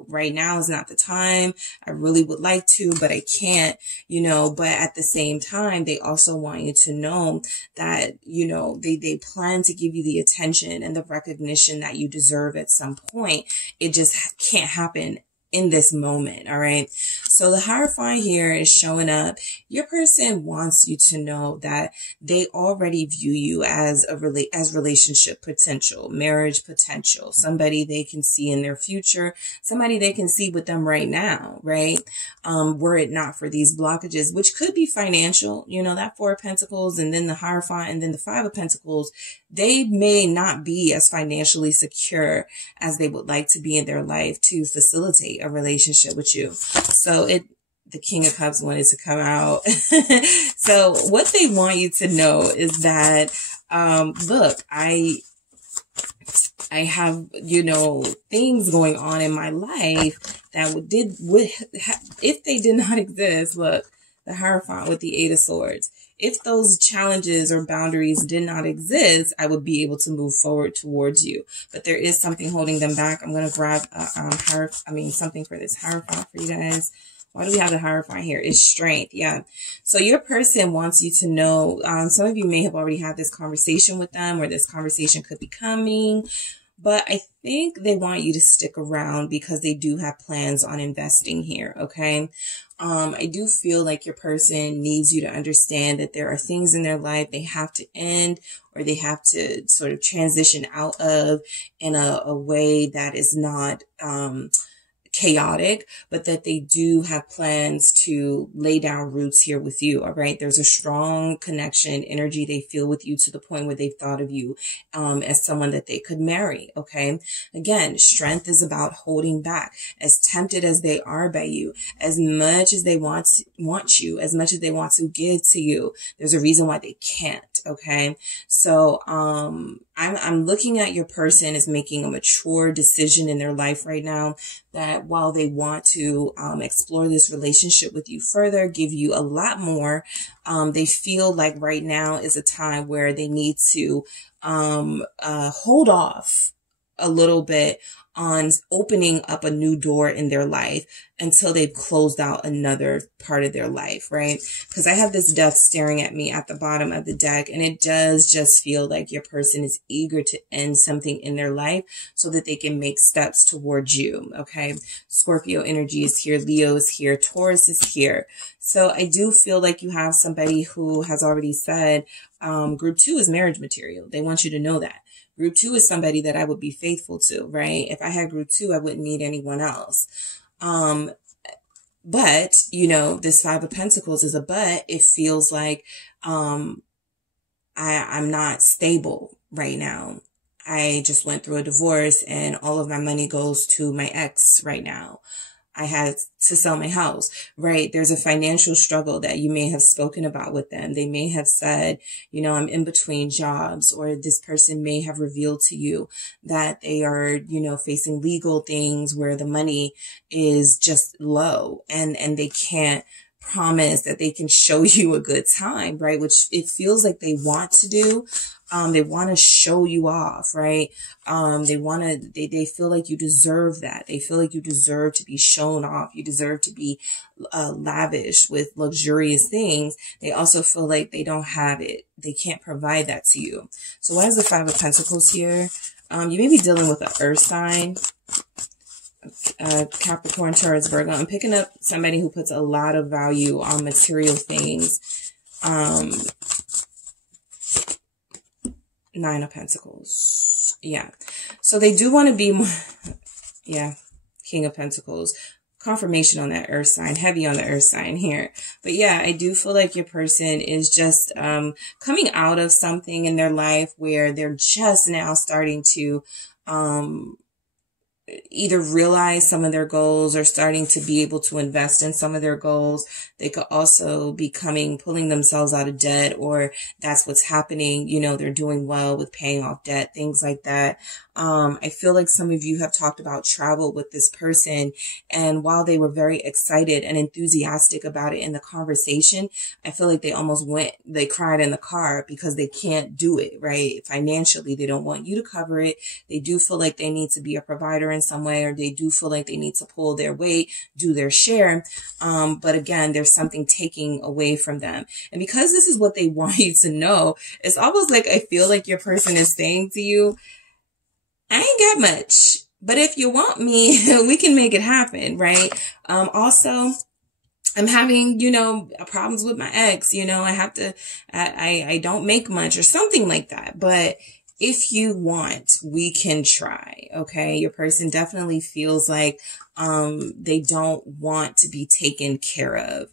right now is not the time. I really would like to, but I can't, but at the same time, they also want you to know that, they plan to give you the attention and the recognition that you deserve at some point. It just can't happen in this moment. All right. So the Hierophant here is showing up. Your person wants you to know that they already view you as as relationship potential, marriage potential, somebody they can see in their future, somebody they can see with them right now. Right. Were it not for these blockages, which could be financial, that Four of Pentacles, and then the Hierophant, and then the Five of Pentacles, they may not be as financially secure as they would like to be in their life to facilitate a relationship with you. So the King of Cups wanted to come out. So what they want you to know is that, look, I have, things going on in my life that if they did not exist, look, the Hierophant with the Eight of Swords. If those challenges or boundaries did not exist, I would be able to move forward towards you. But there is something holding them back. I'm going to grab something for this Hierophant for you guys. Why do we have the Hierophant here? It's strength. Yeah. So your person wants you to know, some of you may have already had this conversation with them, or this conversation could be coming. But I think they want you to stick around because they do have plans on investing here. Okay. I do feel like your person needs you to understand that there are things in their life they have to end, or they have to sort of transition out of in a way that is not, chaotic, but that they do have plans to lay down roots here with you. All right. There's a strong connection, energy they feel with you, to the point where they've thought of you, as someone that they could marry. Okay. Again, strength is about holding back. As tempted as they are by you, as much as they want you, as much as they want to give to you, there's a reason why they can't. Okay. So, I'm looking at your person as making a mature decision in their life right now, that while they want to explore this relationship with you further, give you a lot more, they feel like right now is a time where they need to hold off a little bit on opening up a new door in their life until they've closed out another part of their life, right? Because I have this Death staring at me at the bottom of the deck, and it does just feel like your person is eager to end something in their life so that they can make steps towards you, okay? Scorpio energy is here, Leo is here, Taurus is here. So I do feel like you have somebody who has already said, Group 2 is marriage material. They want you to know that. Group 2 is somebody that I would be faithful to, right? If I had Group 2, I wouldn't need anyone else. But, this Five of Pentacles is a but. It feels like, I'm not stable right now. I just went through a divorce and all of my money goes to my ex right now. I had to sell my house, right? There's a financial struggle that you may have spoken about with them. They may have said, I'm in between jobs, or this person may have revealed to you that they are, facing legal things where the money is just low and they can't promise that they can show you a good time, right? Which it feels like they want to do. They want to show you off, right? They feel like you deserve that. They feel like you deserve to be shown off. You deserve to be lavish with luxurious things. They also feel like they don't have it. They can't provide that to you. So why is the Five of Pentacles here? You may be dealing with an earth sign. Capricorn, Taurus, Virgo. I'm picking up somebody who puts a lot of value on material things. Nine of Pentacles. Yeah. So they do want to be more, yeah, King of Pentacles. Confirmation on that earth sign, heavy on the earth sign here. But yeah, I do feel like your person is just coming out of something in their life where they're just now starting to either realize some of their goals or starting to be able to invest in some of their goals. They could also be pulling themselves out of debt, or that's what's happening. You know, they're doing well with paying off debt, things like that. I feel like some of you have talked about travel with this person, and while they were very excited and enthusiastic about it in the conversation, I feel like they cried in the car because they can't do it, right? Financially, they don't want you to cover it. They do feel like they need to be a provider in some way, or they do feel like they need to pull their weight, do their share. But again, there's something taking away from them. And because this is what they want you to know, it's almost like I feel like your person is saying to you, I ain't got much, but if you want me, we can make it happen, right? Also, I'm having, problems with my ex, I don't make much or something like that. But if you want, we can try. Okay. Your person definitely feels like, they don't want to be taken care of.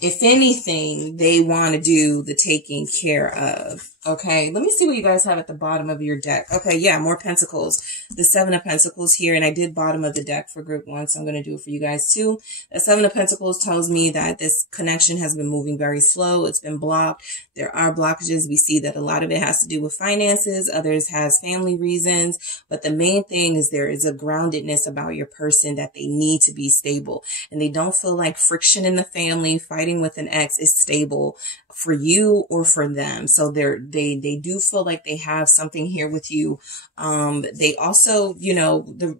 If anything, they want to do the taking care of. Okay, let me see what you guys have at the bottom of your deck. Okay, yeah, more Pentacles. The Seven of Pentacles here, and I did bottom of the deck for group 1, so I'm going to do it for you guys too. The Seven of Pentacles tells me that this connection has been moving very slow. It's been blocked. There are blockages. We see that a lot of it has to do with finances. Others has family reasons. But the main thing is there is a groundedness about your person that they need to be stable. And they don't feel like friction in the family, fighting with an ex is stable for you or for them. So they do feel like they have something here with you. They also, the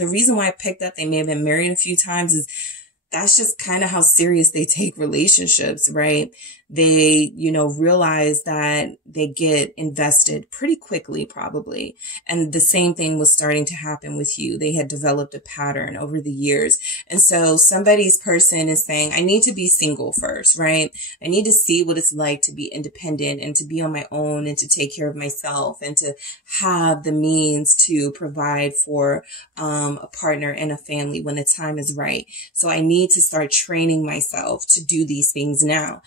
reason why I picked up, they may have been married a few times, is that's just kind of how serious they take relationships, right? They, realize that they get invested pretty quickly, probably. And the same thing was starting to happen with you. They had developed a pattern over the years. And so somebody's person is saying, I need to be single first, right? I need to see what it's like to be independent and to be on my own and to take care of myself and to have the means to provide for a partner and a family when the time is right. So I need to start training myself to do these things now.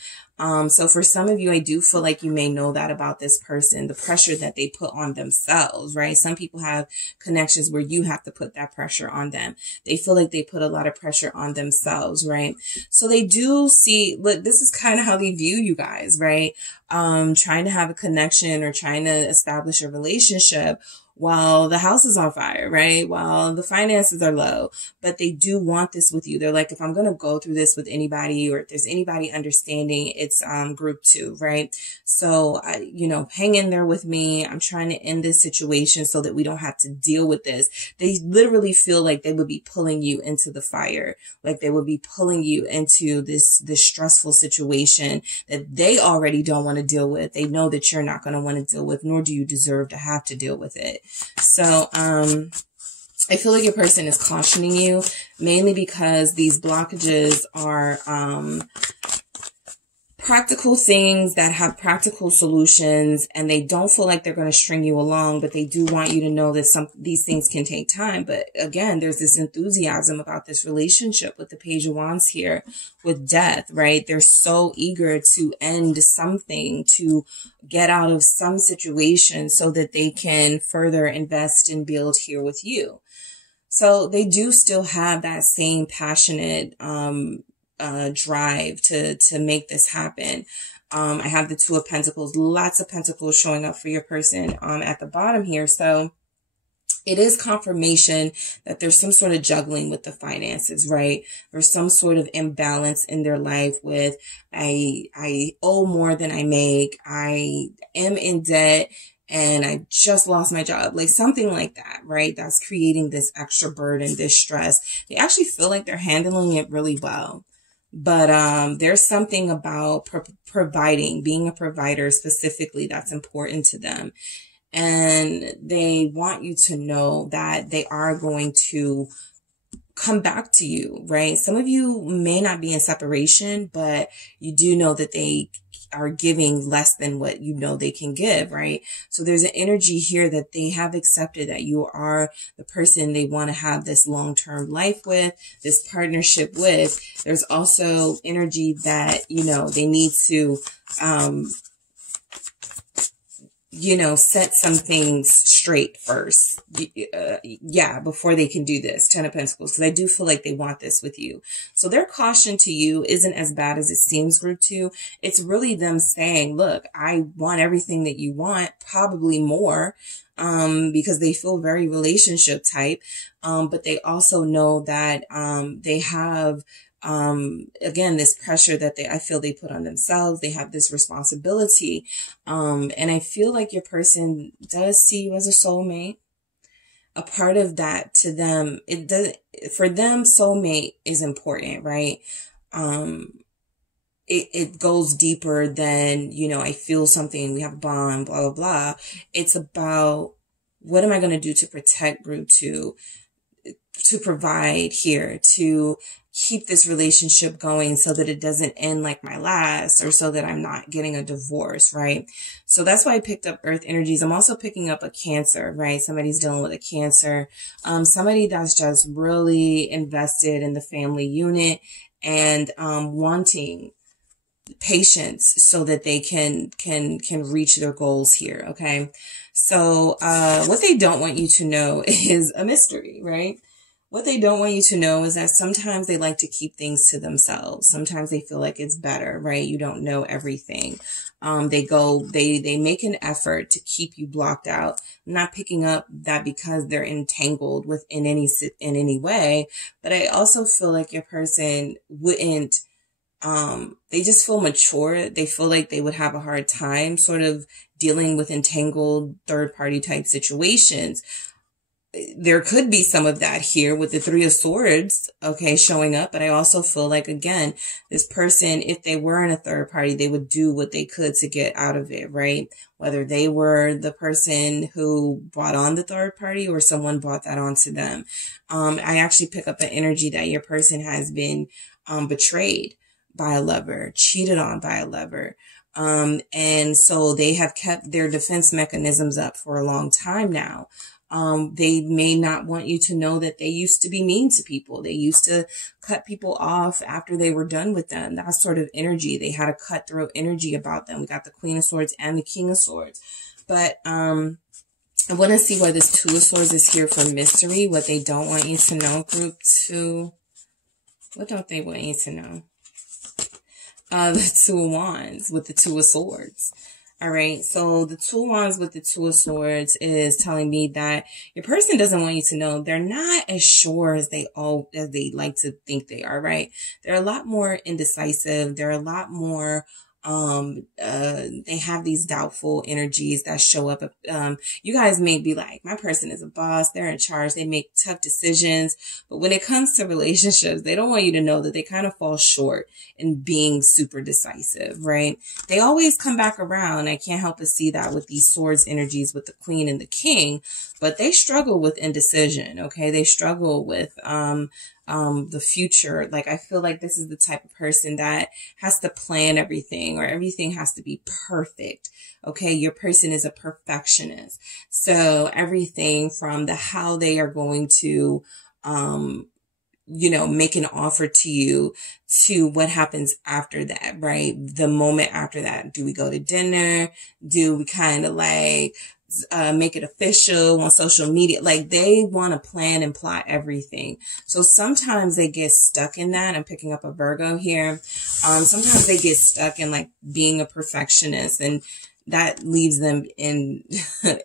So for some of you, I do feel like you may know that about this person, the pressure that they put on themselves, right? Some people have connections where you have to put that pressure on them. They feel like they put a lot of pressure on themselves, right? So they do see, look, this is kind of how they view you guys, right? Trying to have a connection or trying to establish a relationship while the house is on fire, right? While the finances are low, but they do want this with you. They're like, if I'm going to go through this with anybody, or if there's anybody understanding, it's group 2, right? So, hang in there with me. I'm trying to end this situation so that we don't have to deal with this. They literally feel like they would be pulling you into the fire, like they would be pulling you into this stressful situation that they already don't want to deal with. They know that you're not going to want to deal with, nor do you deserve to have to deal with it. So, I feel like your person is cautioning you, mainly because these blockages are, practical things that have practical solutions, and they don't feel like they're going to string you along, but they do want you to know that these things can take time. But again, there's this enthusiasm about this relationship with the Page of Wands here with death, right? They're so eager to end something, to get out of some situation so that they can further invest and build here with you. So they do still have that same passionate, drive to make this happen. I have the Two of Pentacles, lots of Pentacles showing up for your person, at the bottom here. So it is confirmation that there's some sort of juggling with the finances, right? There's some sort of imbalance in their life with, I owe more than I make. I am in debt and I just lost my job. Like something like that, right? That's creating this extra burden, this stress. They actually feel like they're handling it really well. But there's something about providing, being a provider specifically, that's important to them. And they want you to know that they are going to come back to you, right? Some of you may not be in separation, but you do know that they are giving less than what you know they can give, right? So there's an energy here that they have accepted that you are the person they want to have this long-term life with, this partnership with. There's also energy that, you know, they need to, you know, set some things straight first. Yeah, before they can do this. 10 of Pentacles. Because I do feel like they want this with you. So their caution to you isn't as bad as it seems, Group 2. It's really them saying, look, I want everything that you want, probably more, because they feel very relationship type. But they also know that, they have, again, this pressure that I feel they put on themselves. They have this responsibility. And I feel like your person does see you as a soulmate. A part of that to them, for them, soulmate is important, right? It goes deeper than, you know, I feel something, we have a bond, blah, blah, blah. It's about, what am I going to do to protect Group 2, to provide here, to keep this relationship going so that it doesn't end like my last, or so that I'm not getting a divorce, right? So that's why I picked up Earth energies. I'm also picking up a Cancer, right? Somebody's dealing with a Cancer. Somebody that's just really invested in the family unit and wanting patience so that they can reach their goals here, okay? So what they don't want you to know is a mystery, right? What they don't want you to know is that sometimes they like to keep things to themselves. Sometimes they feel like it's better, right? You don't know everything. They make an effort to keep you blocked out. I'm not picking up that because they're entangled in any way, but I also feel like your person wouldn't, they just feel mature. They feel like they would have a hard time sort of dealing with entangled third party type situations. There could be some of that here with the Three of Swords, okay, showing up. But I also feel like, again, this person, if they were in a third party, they would do what they could to get out of it, right? Whether they were the person who brought on the third party or someone brought that onto them. I actually pick up an energy that your person has been betrayed by a lover, cheated on by a lover. And so they have kept their defense mechanisms up for a long time now. They may not want you to know that they used to be mean to people. They used to cut people off after they were done with them. That sort of energy. They had a cutthroat energy about them. We got the Queen of Swords and the King of Swords. But I want to see why this Two of Swords is here for mystery. What they don't want you to know, Group 2. What don't they want you to know? The Two of Wands with the Two of Swords. All right. So the Two of Wands with the Two of Swords is telling me that your person doesn't want you to know they're not as sure as they like to think they are, right? They're a lot more indecisive. They're a lot more, they have these doubtful energies that show up. You guys may be like, my person is a boss. They're in charge. They make tough decisions. But when it comes to relationships, they don't want you to know that they kind of fall short in being super decisive, right? They always come back around. I can't help but see that with these swords energies with the Queen and the King, but they struggle with indecision. Okay. They struggle with, the future. Like, I feel like this is the type of person that has to plan everything, or everything has to be perfect. Okay. Your person is a perfectionist. So everything from how they are going to, make an offer to you, to what happens after that, right? The moment after that. Do we go to dinner? Do we kind of like, make it official on social media? Like, they want to plan and plot everything. So sometimes they get stuck in that. I'm picking up a Virgo here. Sometimes they get stuck in like being a perfectionist, and that leaves them in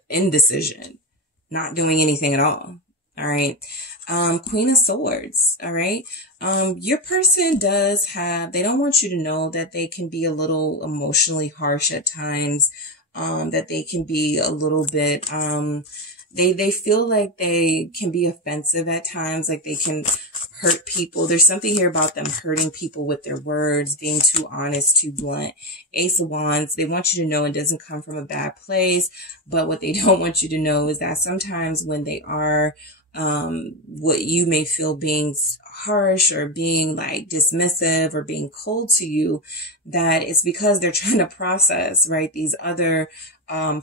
indecision. not doing anything at all. All right. Queen of Swords. All right. Your person does have, they don't want you to know that they can be a little emotionally harsh at times, that they can be a little bit, they feel like they can be offensive at times, like they can hurt people. There's something here about them hurting people with their words, being too honest, too blunt. Ace of Wands, they want you to know it doesn't come from a bad place, but what they don't want you to know is that sometimes when they are, what you may feel being harsh or being like dismissive or being cold to you, that it's because they're trying to process, right, these other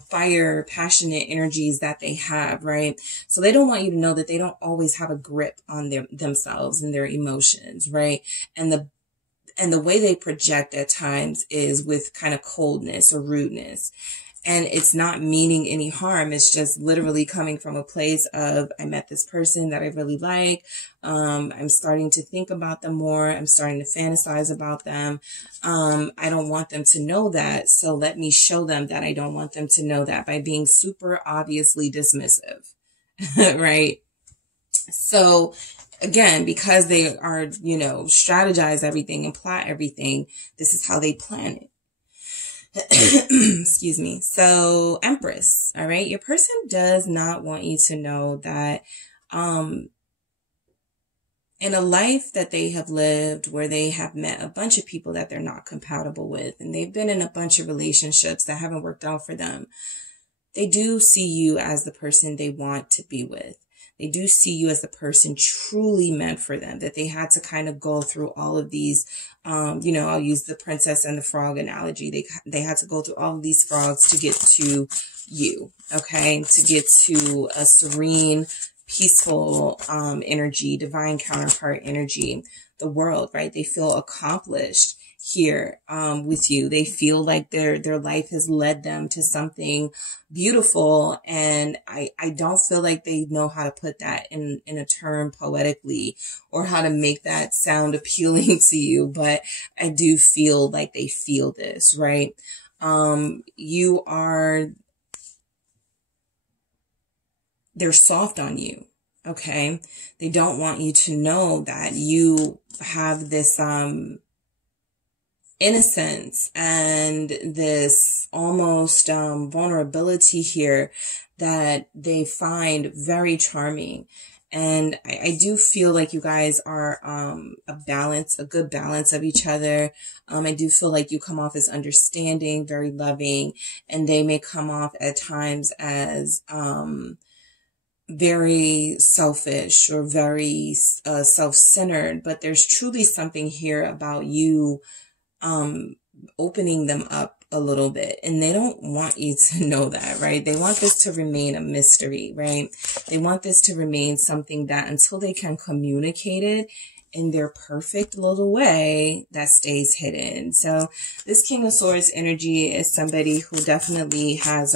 fire, passionate energies that they have, right? So they don't want you to know that they don't always have a grip on themselves and their emotions, right? And the way they project at times is with kind of coldness or rudeness. And it's not meaning any harm. It's just literally coming from a place of, I met this person that I really like. I'm starting to think about them more. I'm starting to fantasize about them. I don't want them to know that. So let me show them that I don't want them to know that by being super obviously dismissive, right? So again, because they are, you know, strategize everything and plot everything, this is how they plan it. Excuse me. So Empress, all right. Your person does not want you to know that, in a life that they have lived where they have met a bunch of people that they're not compatible with, and they've been in a bunch of relationships that haven't worked out for them, they do see you as the person they want to be with. They do see you as the person truly meant for them, that they had to kind of go through all of these, you know, I'll use the princess and the frog analogy. They had to go through all of these frogs to get to you, okay? To get to a serene, peaceful energy, divine counterpart energy, the world, right? They feel accomplished here with you. They feel like their life has led them to something beautiful, and I don't feel like they know how to put that in a term poetically or how to make that sound appealing to you, but I do feel like they feel this, right? They're soft on you, okay? They don't want you to know that you have this innocence and this almost vulnerability here that they find very charming. And I do feel like you guys are a good balance of each other. I do feel like you come off as understanding, very loving, and they may come off at times as very selfish or very self-centered, but there's truly something here about you opening them up a little bit, and they don't want you to know that, right? They want this to remain a mystery, right? They want this to remain something that until they can communicate it in their perfect little way, that stays hidden. So this King of Swords energy is somebody who definitely has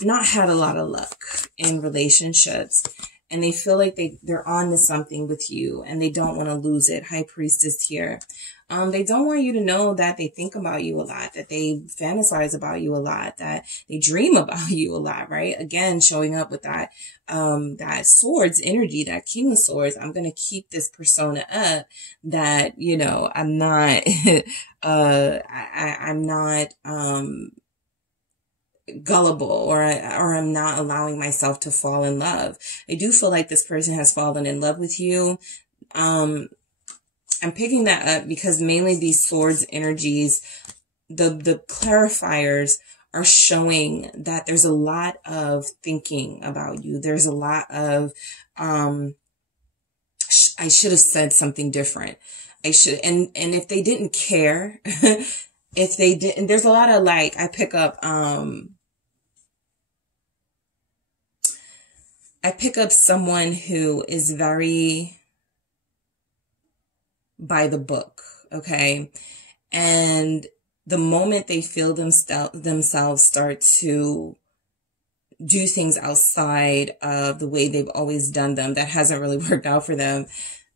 not had a lot of luck in relationships, and they feel like they're on to something with you and they don't want to lose it. High Priestess here. They don't want you to know that they think about you a lot, that they fantasize about you a lot, that they dream about you a lot, right? Again, showing up with that, that swords energy, that King of Swords. I'm going to keep this persona up that, you know, I'm not, I'm not, gullible, or I'm not allowing myself to fall in love. I do feel like this person has fallen in love with you. I'm picking that up because mainly these swords energies, the clarifiers are showing that there's a lot of thinking about you. There's a lot of, I should have said something different. I should, and if they didn't care, if they didn't, there's a lot of like, I pick up someone who is very by the book, okay? And the moment they feel themselves start to do things outside of the way they've always done them, that hasn't really worked out for them,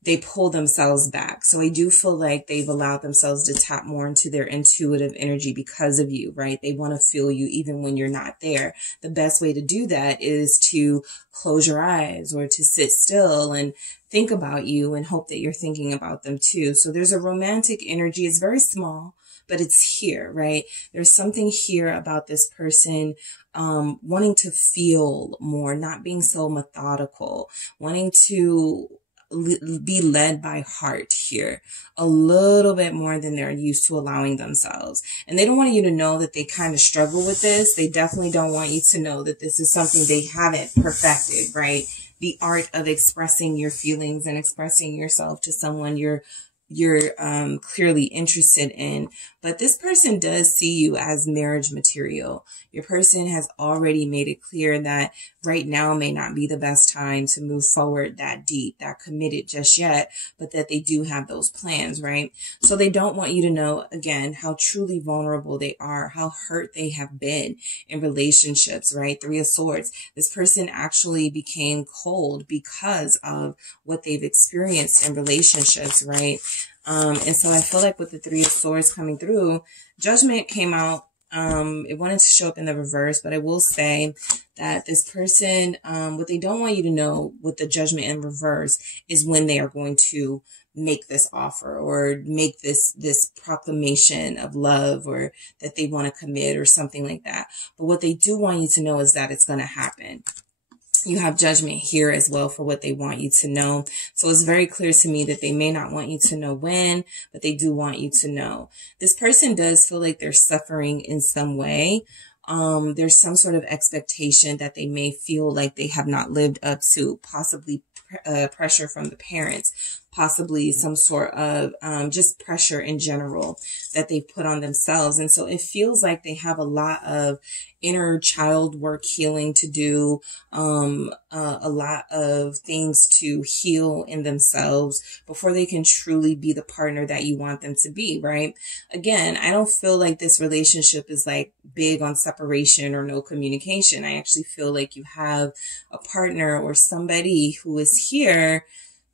they pull themselves back. So I do feel like they've allowed themselves to tap more into their intuitive energy because of you, right? They want to feel you even when you're not there. The best way to do that is to close your eyes or to sit still and think about you and hope that you're thinking about them too. So there's a romantic energy. It's very small, but it's here, right? There's something here about this person wanting to feel more, not being so methodical, wanting to be led by heart here a little bit more than they're used to allowing themselves. And they don't want you to know that they kind of struggle with this. They definitely don't want you to know that this is something they haven't perfected, right? The art of expressing your feelings and expressing yourself to someone you're clearly interested in. But this person does see you as marriage material. Your person has already made it clear that right now may not be the best time to move forward that deep, that committed just yet, but that they do have those plans, right? So they don't want you to know, again, how truly vulnerable they are, how hurt they have been in relationships, right? Three of Swords. This person actually became cold because of what they've experienced in relationships, right? And so I feel like with the Three of Swords coming through, Judgment came out. It wanted to show up in the reverse, but I will say that this person, what they don't want you to know with the Judgment in reverse is when they are going to make this offer or make this proclamation of love or that they want to commit or something like that. But what they do want you to know is that it's going to happen. You have Judgment here as well for what they want you to know. So it's very clear to me that they may not want you to know when, but they do want you to know. This person does feel like they're suffering in some way. There's some sort of expectation that they may feel like they have not lived up to, possibly pressure from the parents, possibly some sort of just pressure in general that they've put on themselves. And so it feels like they have a lot of inner child work healing to do, a lot of things to heal in themselves before they can truly be the partner that you want them to be, right? Again, I don't feel like this relationship is like big on separation or no communication. I actually feel like you have a partner or somebody who is here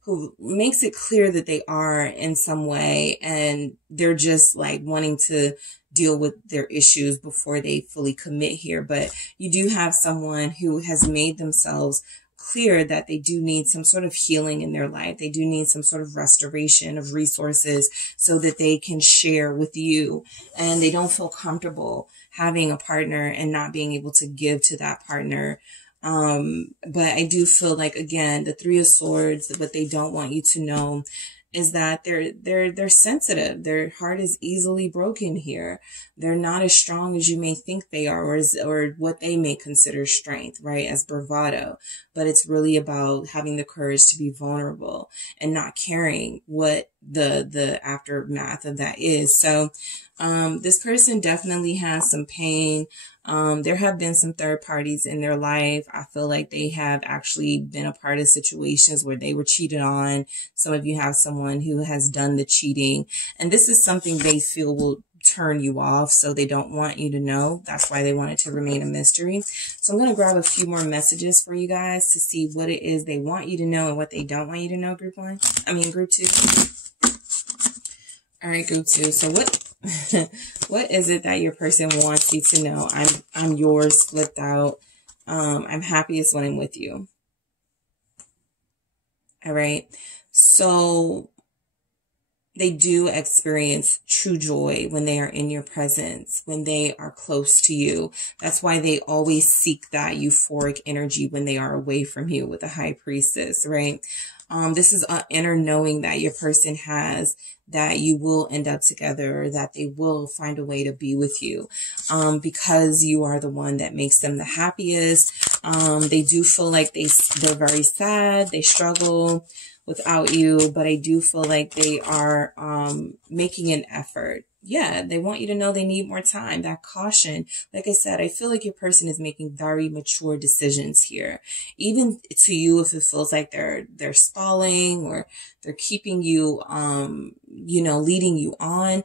who makes it clear that they are in some way and they're just like wanting to deal with their issues before they fully commit here. But you do have someone who has made themselves clear that they do need some sort of healing in their life. They do need some sort of restoration of resources so that they can share with you, and they don't feel comfortable having a partner and not being able to give to that partner. But I do feel like, again, the Three of Swords, what they don't want you to know is that they're sensitive. Their heart is easily broken here. They're not as strong as you may think they are, or what they may consider strength, right? As bravado. But it's really about having the courage to be vulnerable and not caring what the aftermath of that is. So, this person definitely has some pain. There have been some third parties in their life. I feel like they have actually been a part of situations where they were cheated on. Some of you have someone who has done the cheating, and this is something they feel will turn you off, so they don't want you to know. That's why they want it to remain a mystery. So I'm going to grab a few more messages for you guys to see what it is they want you to know and what they don't want you to know, group 2. All right, group 2. So what is it that your person wants you to know? I'm yours, flipped out. I'm happiest when I'm with you. All right. So they do experience true joy when they are in your presence, when they are close to you. That's why they always seek that euphoric energy when they are away from you with the High Priestess, right? This is an inner knowing that your person has, that you will end up together, or that they will find a way to be with you, because you are the one that makes them the happiest. They do feel like they're very sad. They struggle without you, but I do feel like they are making an effort. Yeah, they want you to know they need more time. That caution. Like I said, I feel like your person is making very mature decisions here. Even to you, if it feels like they're stalling or they're keeping you, leading you on,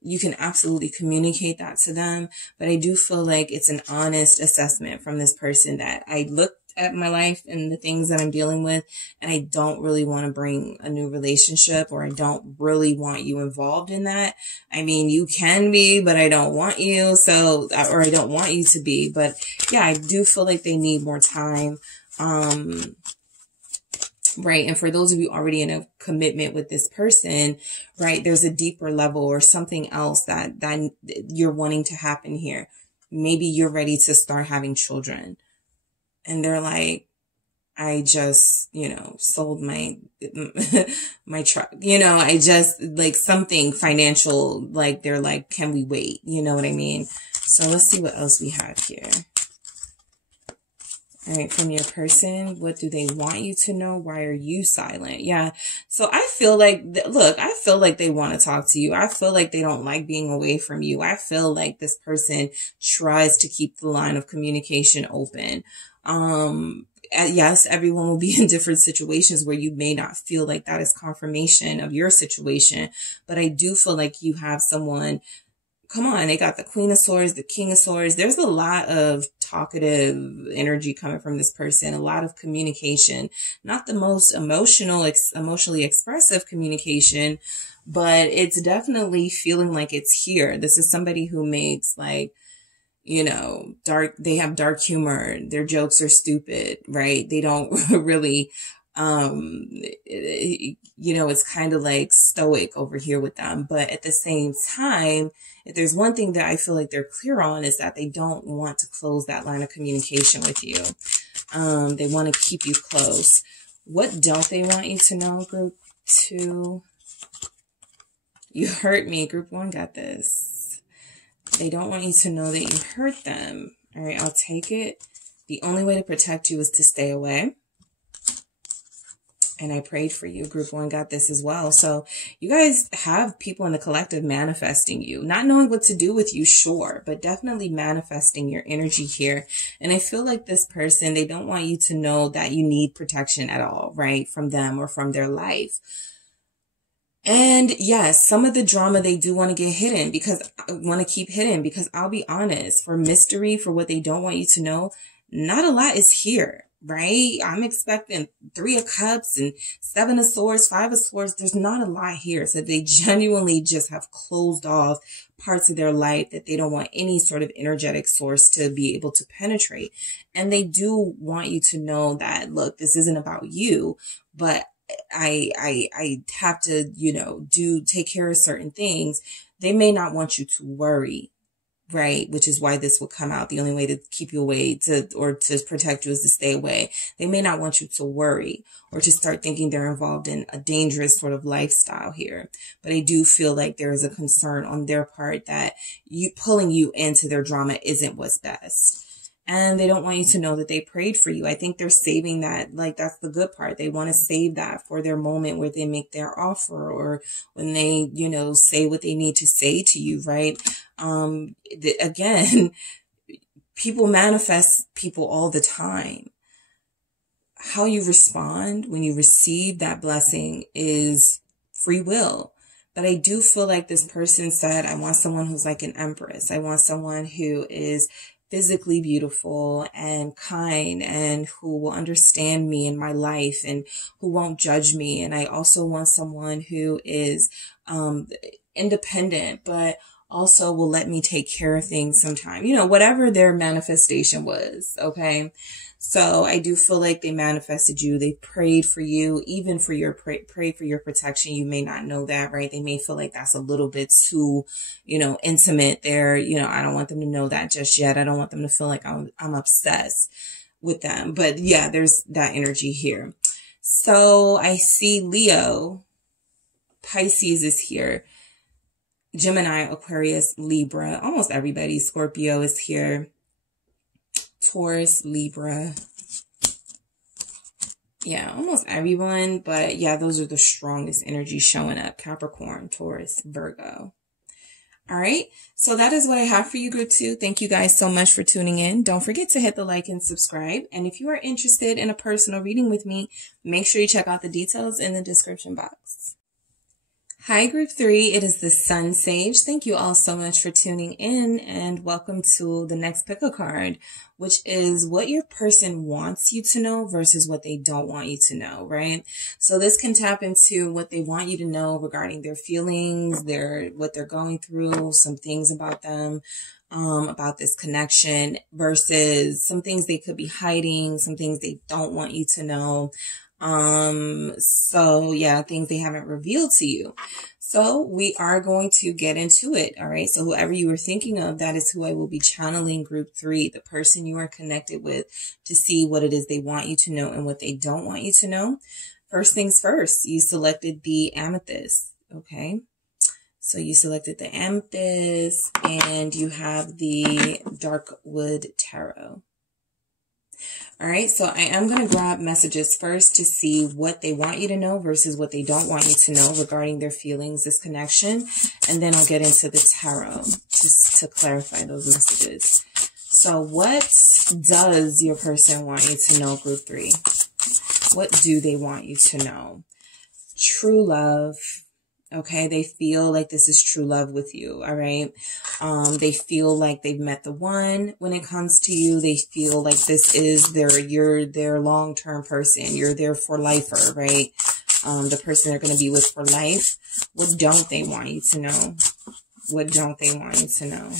you can absolutely communicate that to them. But I do feel like it's an honest assessment from this person that I looked at my life and the things that I'm dealing with, and I don't really want to bring a new relationship, or I don't really want you involved in that. I mean, you can be, but I don't want you. So, or I don't want you to be. But yeah, I do feel like they need more time. Right. And for those of you already in a commitment with this person, right, there's a deeper level or something else that you're wanting to happen here. Maybe you're ready to start having children, and they're like, I just, sold my truck, I just, like, something financial, like, they're like, can we wait? You know what I mean? So let's see what else we have here. All right, from your person, what do they want you to know? Why are you silent? Yeah. So I feel like, look, I feel like they want to talk to you. I feel like they don't like being away from you. I feel like this person tries to keep the line of communication open. Yes, everyone will be in different situations where you may not feel like that is confirmation of your situation, but I do feel like you have someone. Come on, they got the Queen of Swords, the King of Swords. There's a lot of talkative energy coming from this person, a lot of communication, not the most emotionally expressive communication, but it's definitely feeling like it's here. This is somebody who makes, like, they have dark humor. Their jokes are stupid, right? They don't really, it's kind of like stoic over here with them. But at the same time, if there's one thing that I feel like they're clear on, is that they don't want to close that line of communication with you. They want to keep you close. What don't they want you to know, group 2? You hurt me. Group 1 got this. They don't want you to know that you hurt them. All right, I'll take it. The only way to protect you is to stay away. And I prayed for you. Group 1 got this as well. So you guys have people in the collective manifesting you, not knowing what to do with you, sure, but definitely manifesting your energy here. And I feel like this person, they don't want you to know that you need protection at all, right? From them or from their life. And yes, some of the drama they do want to get hidden, because I'll be honest, for mystery, for what they don't want you to know, not a lot is here. Right? I'm expecting 3 of Cups and 7 of Swords, 5 of Swords. There's not a lot here. So they genuinely just have closed off parts of their life that they don't want any sort of energetic source to be able to penetrate. And they do want you to know that, look, this isn't about you, but I have to, take care of certain things. They may not want you to worry. Right. Which is why this will come out. The only way to keep you away to protect you is to stay away. They may not want you to worry or to start thinking they're involved in a dangerous sort of lifestyle here. But I do feel like there is a concern on their part that pulling you into their drama isn't what's best. And they don't want you to know that they prayed for you. I think they're saving that. Like, that's the good part. They want to save that for their moment where they make their offer, or when they, say what they need to say to you, right? Again, people manifest people all the time. How you respond when you receive that blessing is free will. But I do feel like this person said, I want someone who's like an empress. I want someone who is physically beautiful and kind, and who will understand me in my life and who won't judge me. And I also want someone who is independent, but also will let me take care of things sometime, whatever their manifestation was. Okay. So I do feel like they manifested you. They prayed for you, even for your prayed for your protection. You may not know that, right? They may feel like that's a little bit too, intimate there. I don't want them to know that just yet. I don't want them to feel like I'm obsessed with them. But yeah, there's that energy here. So I see Leo, Pisces is here. Gemini, Aquarius, Libra, almost everybody. Scorpio is here. Taurus, Libra. Yeah, almost everyone. But yeah, those are the strongest energies showing up. Capricorn, Taurus, Virgo. All right. So that is what I have for you, group 2. Thank you guys so much for tuning in. Don't forget to hit the like and subscribe. And if you are interested in a personal reading with me, make sure you check out the details in the description box. Hi, Group 3. It is the SunSage. Thank you all so much for tuning in, and welcome to the next pick a card, which is what your person wants you to know versus what they don't want you to know, right? So this can tap into what they want you to know regarding their feelings, what they're going through, some things about them, about this connection, versus some things they could be hiding, some things they don't want you to know. So yeah, things they haven't revealed to you. So we are going to get into it. All right. So whoever you were thinking of, that is who I will be channeling. Group 3, the person you are connected with, to see what it is they want you to know and what they don't want you to know. First things first, you selected the amethyst. Okay. So you selected the amethyst and you have the dark wood tarot. All right, so I am going to grab messages first to see what they want you to know versus what they don't want you to know regarding their feelings, this connection. And then I'll get into the tarot just to clarify those messages. So what does your person want you to know, Group 3? What do they want you to know? True love. Okay, they feel like this is true love with you, all right? They feel like they've met the one when it comes to you. They feel like this is you're their long-term person. You're their for lifer, right? The person they're going to be with for life. What don't they want you to know? What don't they want you to know?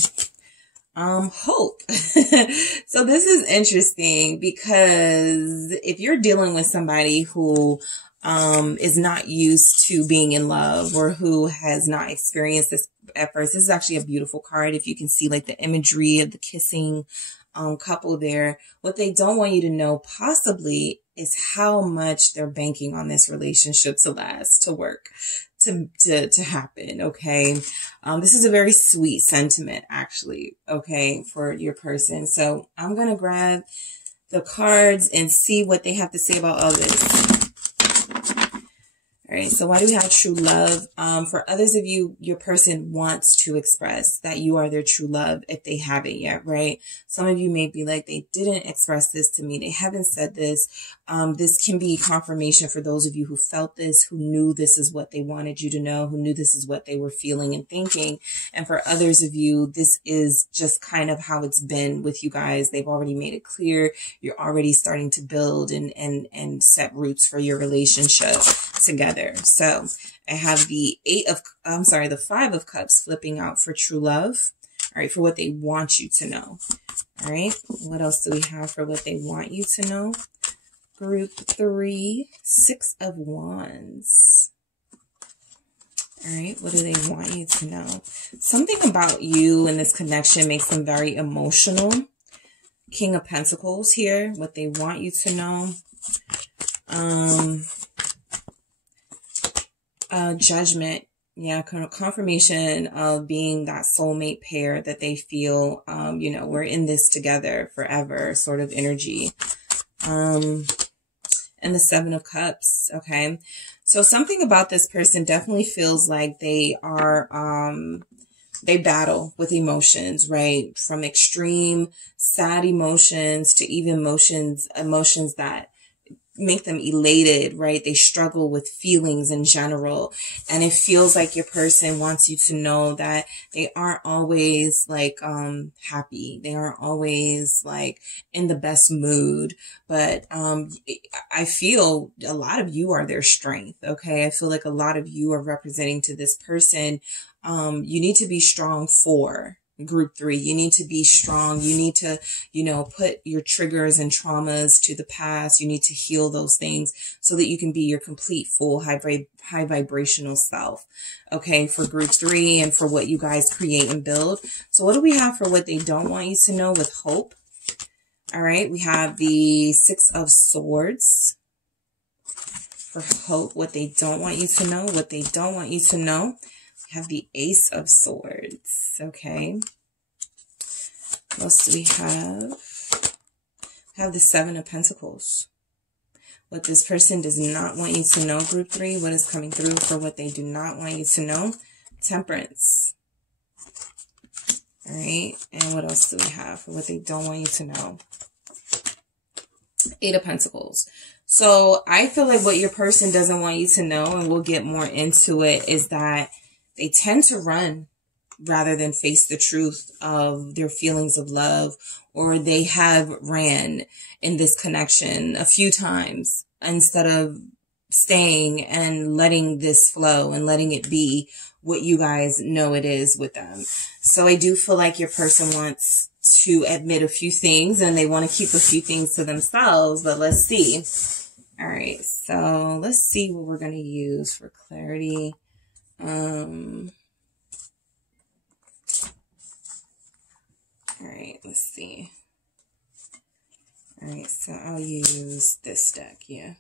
Hope. So this is interesting because if you're dealing with somebody who is not used to being in love or who has not experienced this at first, this is actually a beautiful card. If you can see like the imagery of the kissing couple there, what they don't want you to know possibly is how much they're banking on this relationship to last, to work, to happen. Okay. This is a very sweet sentiment actually. Okay. For your person. So I'm going to grab the cards and see what they have to say about all this. All right, so why do we have true love? For others of you, your person wants to express that you are their true love if they haven't yet, right? Some of you may be like, they didn't express this to me. They haven't said this. This can be confirmation for those of you who felt this, who knew this is what they wanted you to know, who knew this is what they were feeling and thinking. And for others of you, this is just kind of how it's been with you guys. They've already made it clear. You're already starting to build and set roots for your relationship together. So I have the 5 of Cups flipping out for true love. All right, for what they want you to know. All right, what else do we have for what they want you to know? Group 3, 6 of Wands. All right, what do they want you to know? Something about you and this connection makes them very emotional. King of Pentacles here, what they want you to know. Judgment. Yeah, kind of confirmation of being that soulmate pair that they feel, we're in this together forever sort of energy. And the 7 of Cups. Okay. So something about this person definitely feels like they are, they battle with emotions, right? From extreme sad emotions to even emotions that make them elated, right? They struggle with feelings in general. And it feels like your person wants you to know that they aren't always like, happy. They aren't always like in the best mood, but, I feel a lot of you are their strength. Okay. I feel like a lot of you are representing to this person. You need to be strong for Group 3. You need to be strong. You need to, put your triggers and traumas to the past. You need to heal those things so that you can be your complete, full, high vibrational self. Okay. For Group 3 and for what you guys create and build. So what do we have for what they don't want you to know with hope? All right. We have the 6 of Swords for hope. What they don't want you to know. What they don't want you to know. We have the Ace of Swords. Okay. What else do we have? We have the 7 of Pentacles. What this person does not want you to know, Group 3. What is coming through for what they do not want you to know? Temperance. All right. And what else do we have for what they don't want you to know? 8 of Pentacles. So I feel like what your person doesn't want you to know, and we'll get more into it, is that they tend to run rather than face the truth of their feelings of love, or they have ran in this connection a few times instead of staying and letting this flow and letting it be what you guys know it is with them. So I do feel like your person wants to admit a few things and they want to keep a few things to themselves, but let's see. All right, so let's see what we're going to use for clarity. All right, let's see. All right, so I'll use this deck, yeah.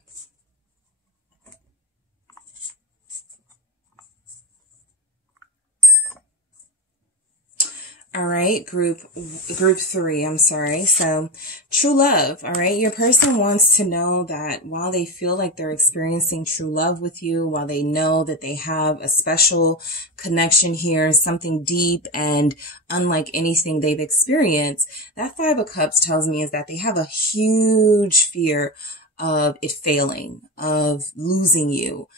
All right, group 3, I'm sorry. So true love. All right. Your person wants to know that while they feel like they're experiencing true love with you, while they know that they have a special connection here, something deep and unlike anything they've experienced, that 5 of Cups tells me is that they have a huge fear of it failing, of losing you.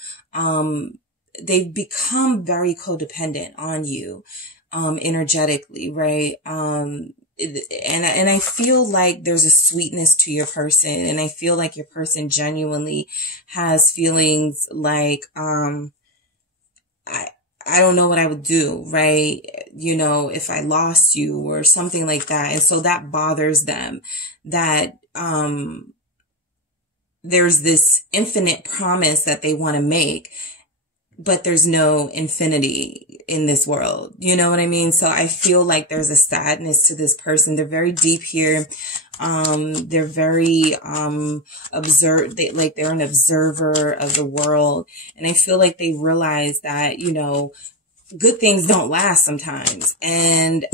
They've become very codependent on you. Energetically, right? And I feel like there's a sweetness to your person, and I feel like your person genuinely has feelings like, I don't know what I would do, right? You know, if I lost you or something like that. And so that bothers them, that, there's this infinite promise that they want to make, but there's no infinity in this world. You know what I mean? So I feel like there's a sadness to this person. They're very deep here. They're very, they're an observer of the world. And I feel like they realize that, you know, good things don't last sometimes. And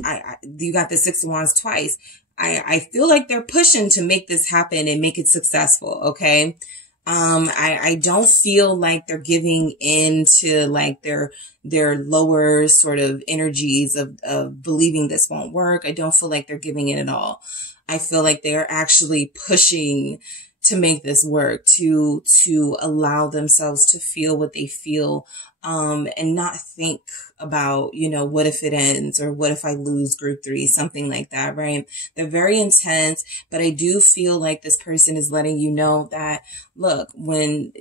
you got the 6 of Wands twice. I feel like they're pushing to make this happen and make it successful. Okay. I don't feel like they're giving in to like their lower sort of energies of believing this won't work. I don't feel like they're giving in at all. I feel like they are actually pushing to make this work, to allow themselves to feel what they feel, and not think about, you know, what if it ends, or what if I lose group 3, something like that, right? They're very intense, but I do feel like this person is letting you know that, look, when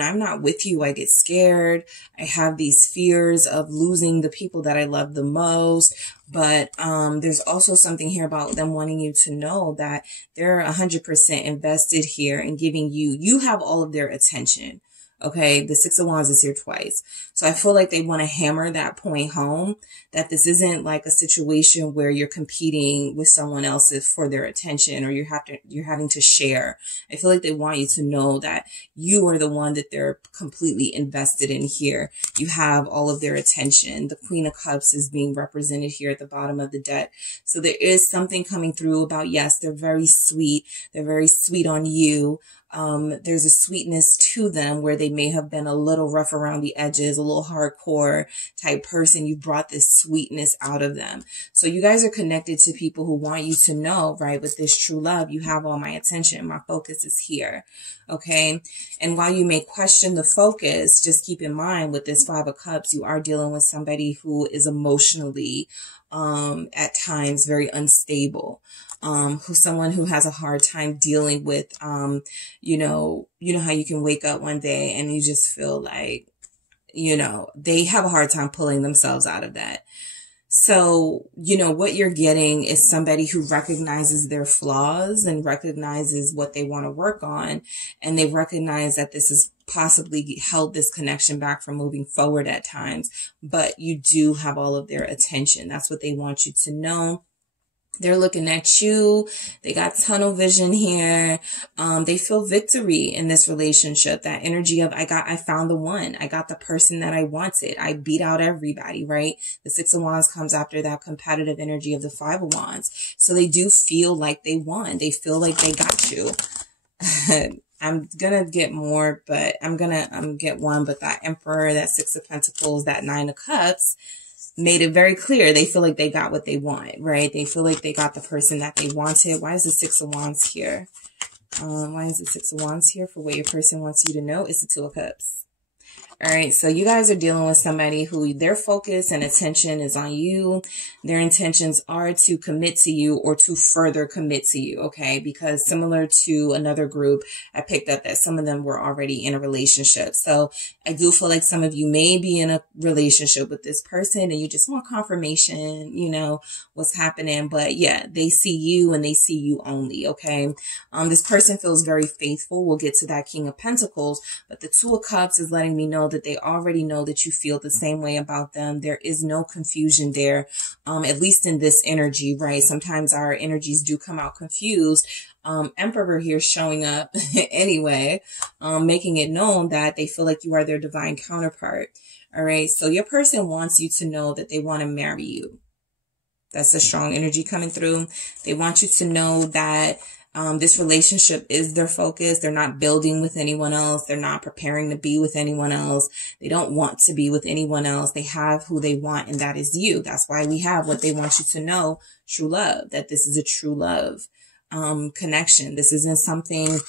I'm not with you, I get scared. I have these fears of losing the people that I love the most. But, there's also something here about them wanting you to know that they're 100% invested here in giving you have all of their attention. Okay. The 6 of Wands is here twice. So I feel like they want to hammer that point home, that this isn't like a situation where you're competing with someone else for their attention, or you're having to share. I feel like they want you to know that you are the one that they're completely invested in here. You have all of their attention. The Queen of Cups is being represented here at the bottom of the deck. So there is something coming through about, yes, they're very sweet. They're very sweet on you. There's a sweetness to them where they may have been a little rough around the edges, a little hardcore type person. You brought this sweetness out of them. So you guys are connected to people who want you to know, right? With this true love, you have all my attention. My focus is here. Okay. And while you may question the focus, just keep in mind with this 5 of Cups, you are dealing with somebody who is emotionally, at times very unstable. Who's someone who has a hard time dealing with, you know how you can wake up one day and you just feel like, you know, they have a hard time pulling themselves out of that. So, you know, what you're getting is somebody who recognizes their flaws and recognizes what they want to work on. And they recognize that this has possibly held this connection back from moving forward at times, but you do have all of their attention. That's what they want you to know. They're looking at you. They got tunnel vision here. They feel victory in this relationship. That energy of, I found the one. I got the person that I wanted. I beat out everybody, right? The 6 of Wands comes after that competitive energy of the 5 of Wands. So they do feel like they won. They feel like they got you. I'm gonna get more, but I'm get one, but that Emperor, that 6 of Pentacles, that 9 of Cups, made it very clear. They feel like they got what they want, right? They feel like they got the person that they wanted. Why is the 6 of Wands here? Why is the Six of Wands here for what your person wants you to know? It's the Two of Cups. All right, so you guys are dealing with somebody who their focus and attention is on you. Their intentions are to commit to you or to further commit to you, okay? Because similar to another group, I picked up that some of them were already in a relationship. So I do feel like some of you may be in a relationship with this person and you just want confirmation, you know, what's happening. But yeah, they see you and they see you only, okay? This person feels very faithful. We'll get to that King of Pentacles, but the Two of Cups is letting me know that they already know that you feel the same way about them. There is no confusion there, at least in this energy, right? Sometimes our energies do come out confused. Emperor here showing up anyway, making it known that they feel like you are their divine counterpart. All right. So your person wants you to know that they want to marry you. That's a strong energy coming through. They want you to know that this relationship is their focus. They're not building with anyone else. They're not preparing to be with anyone else. They don't want to be with anyone else. They have who they want, and that is you. That's why we have what they want you to know, true love, that this is a true love connection. This isn't something,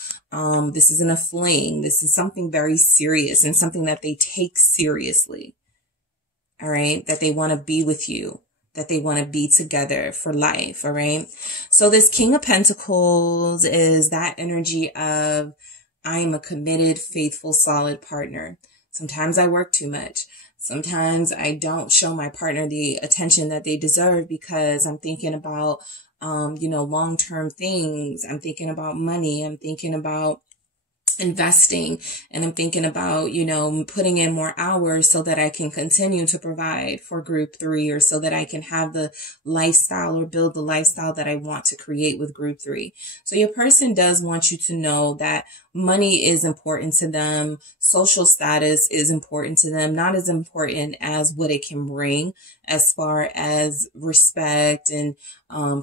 this isn't a fling. This is something very serious and something that they take seriously. All right. That they want to be with you, that they want to be together for life. All right. So this King of Pentacles is that energy of, I am a committed, faithful, solid partner. Sometimes I work too much. Sometimes I don't show my partner the attention that they deserve because I'm thinking about, you know, long-term things. I'm thinking about money. I'm thinking about investing, and I'm thinking about, you know, putting in more hours so that I can continue to provide for group 3, or so that I can have the lifestyle or build the lifestyle that I want to create with group 3. So your person does want you to know that money is important to them. Social status is important to them, not as important as what it can bring as far as respect and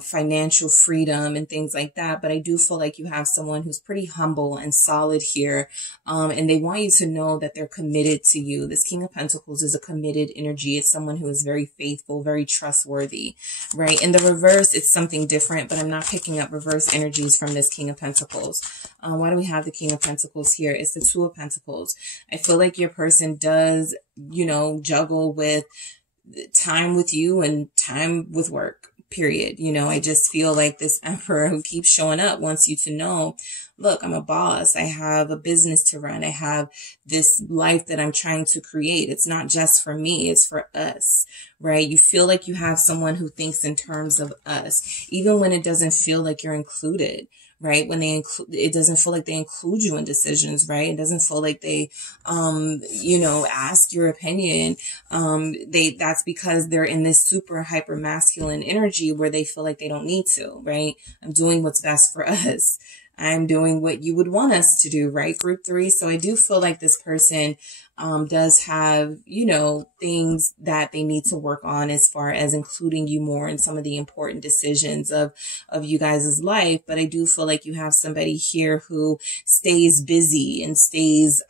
financial freedom and things like that. But I do feel like you have someone who's pretty humble and solid here. And they want you to know that they're committed to you. This King of Pentacles is a committed energy. It's someone who is very faithful, very trustworthy, right? In the reverse, it's something different, but I'm not picking up reverse energies from this King of Pentacles. Why do we have the King of Pentacles here? It's the Two of Pentacles. I feel like your person does, you know, juggle with time with you and time with work, period. You know, I just feel like this Emperor who keeps showing up wants you to know, look, I'm a boss. I have a business to run. I have this life that I'm trying to create. It's not just for me. It's for us, right? You feel like you have someone who thinks in terms of us, even when it doesn't feel like you're included. Right? When they it doesn't feel like they include you in decisions, right? It doesn't feel like they, you know, ask your opinion. That's because they're in this super hyper masculine energy where they feel like they don't need to, right? I'm doing what's best for us. I'm doing what you would want us to do, right? Group 3. So I do feel like this person does have, you know, things that they need to work on as far as including you more in some of the important decisions of you guys' life. But I do feel like you have somebody here who stays busy and stays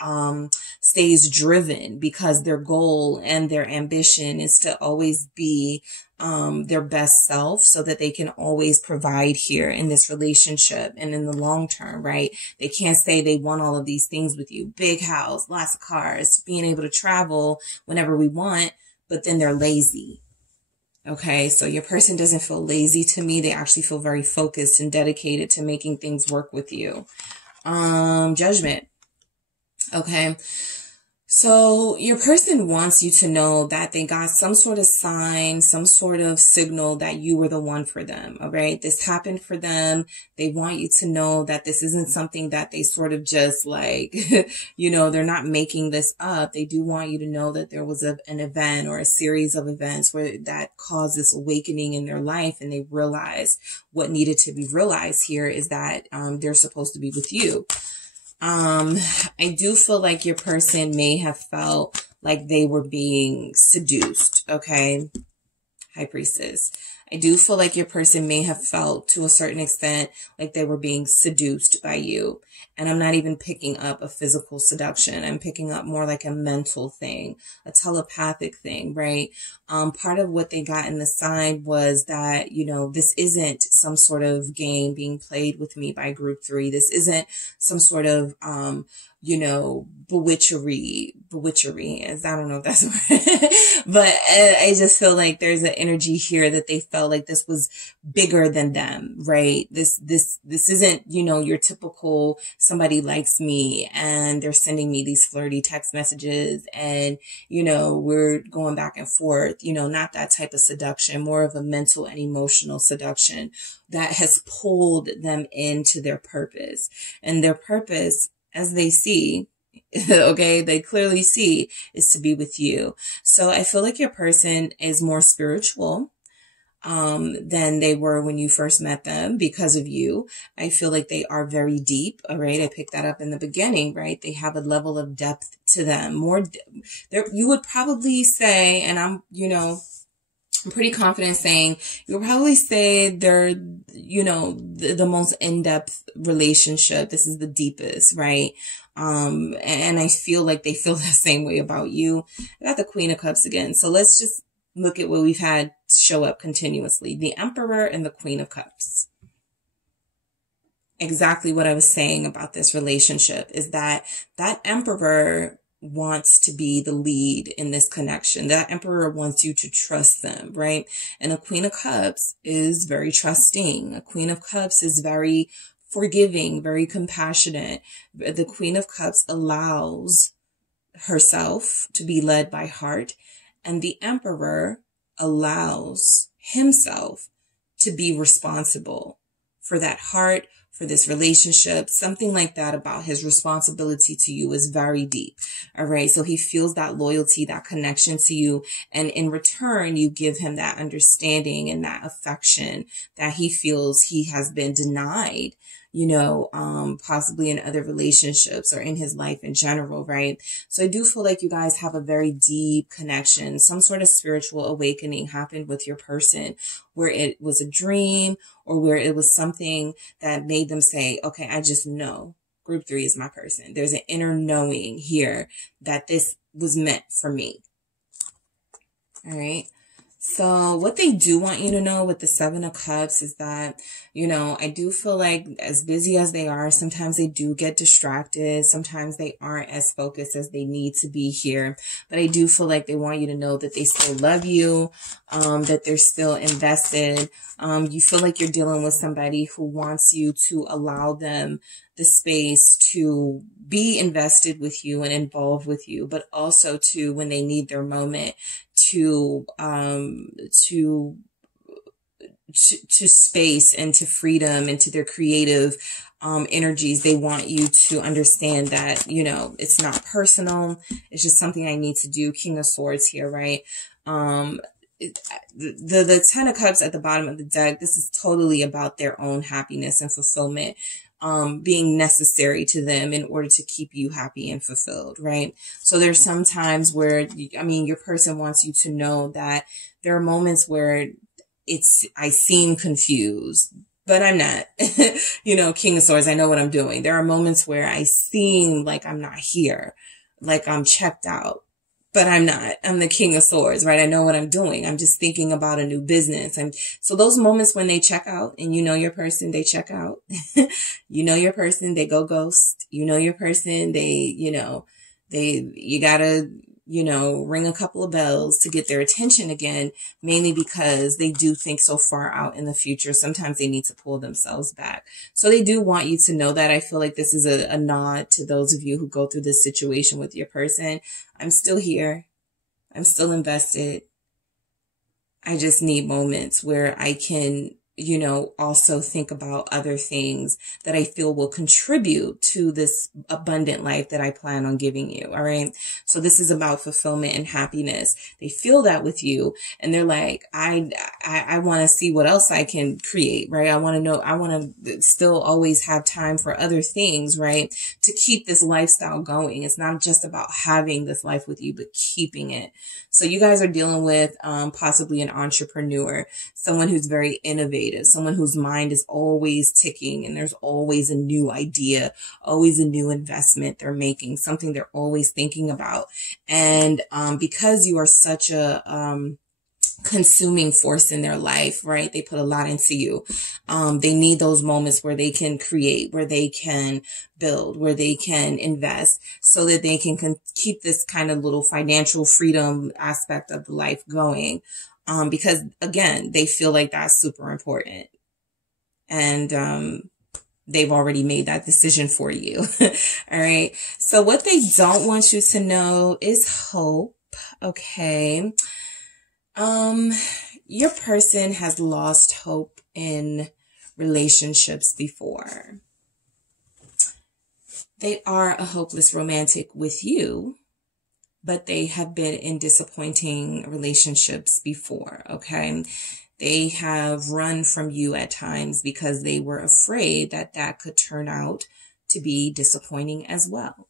driven because their goal and their ambition is to always be their best self, so that they can always provide here in this relationship and in the long term, right? They can't say they want all of these things with you. Big house, lots of cars, being able to travel whenever we want, but then they're lazy. Okay, so your person doesn't feel lazy to me. They actually feel very focused and dedicated to making things work with you. Judgment. Okay. So your person wants you to know that they got some sort of sign, some sort of signal that you were the one for them. All right. This happened for them. They want you to know that this isn't something that they sort of just like, you know, they're not making this up. They do want you to know that there was an event or a series of events where that caused this awakening in their life, and they realized what needed to be realized here is that they're supposed to be with you. I do feel like your person may have felt like they were being seduced. Okay. High Priestess. I do feel like your person may have felt to a certain extent like they were being seduced by you. And I'm not even picking up a physical seduction. I'm picking up more like a mental thing, a telepathic thing, right? Part of what they got in the sign was that, you know, this isn't some sort of game being played with me by group 3. This isn't some sort of, you know, bewitchery, as I don't know if that's a word, but I just feel like there's an energy here that they felt like this was bigger than them, right? This isn't, you know, your typical somebody likes me and they're sending me these flirty text messages and, you know, we're going back and forth, you know, not that type of seduction, more of a mental and emotional seduction that has pulled them into their purpose. And their purpose, as they see, okay, they clearly see, is to be with you. So I feel like your person is more spiritual than they were when you first met them because of you. I feel like they are very deep. All right. I picked that up in the beginning, right? They have a level of depth to them. You would probably say, and I'm pretty confident saying you'll probably say they're, you know, the most in-depth relationship. This is the deepest, right? And I feel like they feel the same way about you. I got the Queen of Cups again. So let's just look at what we've had show up continuously. The Emperor and the Queen of Cups. Exactly what I was saying about this relationship is that Emperor wants to be the lead in this connection. That Emperor wants you to trust them, right? And a Queen of Cups is very trusting. A Queen of Cups is very forgiving, very compassionate. The Queen of Cups allows herself to be led by heart, and the Emperor allows himself to be responsible for that heart, for this relationship. Something like that about his responsibility to you is very deep. All right. So he feels that loyalty, that connection to you. And in return, you give him that understanding and that affection that he feels he has been denied, you know, possibly in other relationships or in his life in general, right? So I do feel like you guys have a very deep connection. Some sort of spiritual awakening happened with your person where it was a dream or where it was something that made them say, okay, I just know group 3 is my person. There's an inner knowing here that this was meant for me. All right. So what they do want you to know with the 7 of Cups is that, you know, I do feel like as busy as they are, sometimes they do get distracted. Sometimes they aren't as focused as they need to be here. But I do feel like they want you to know that they still love you, that they're still invested. You feel like you're dealing with somebody who wants you to allow them the space to be invested with you and involved with you, but also to, when they need their moment, to space and to freedom and to their creative energies. They want you to understand that, you know, it's not personal. It's just something I need to do. King of Swords here, right? The 10 of Cups at the bottom of the deck, this is totally about their own happiness and fulfillment, being necessary to them in order to keep you happy and fulfilled, right? So there's some times where, I mean, your person wants you to know that there are moments where I seem confused, but I'm not. You know, King of Swords, I know what I'm doing. There are moments where I seem like I'm not here, like I'm checked out. But I'm not. I'm the King of Swords, right? I know what I'm doing. I'm just thinking about a new business. So those moments when they check out and you know your person, they check out. You know your person, they go ghost. You know your person, you gotta, you know, ring a couple of bells to get their attention again, mainly because they do think so far out in the future. Sometimes they need to pull themselves back. So they do want you to know that. I feel like this is a nod to those of you who go through this situation with your person. I'm still here. I'm still invested. I just need moments where I can, you know, also think about other things that I feel will contribute to this abundant life that I plan on giving you. All right. So this is about fulfillment and happiness. They feel that with you and they're like, I I want to see what else I can create, right? I want to know, I want to still always have time for other things, right? To keep this lifestyle going. It's not just about having this life with you, but keeping it. So you guys are dealing with possibly an entrepreneur, someone who's very innovative, someone whose mind is always ticking and there's always a new idea, always a new investment they're making, something they're always thinking about. And because you are such a consuming force in their life, right? They put a lot into you. They need those moments where they can create, where they can build, where they can invest so that they can keep this kind of little financial freedom aspect of the life going. Because again, they feel like that's super important. And, they've already made that decision for you. All right. So what they don't want you to know is hope. Okay. Your person has lost hope in relationships before. They are a hopeless romantic with you, but they have been in disappointing relationships before. Okay. They have run from you at times because they were afraid that that could turn out to be disappointing as well.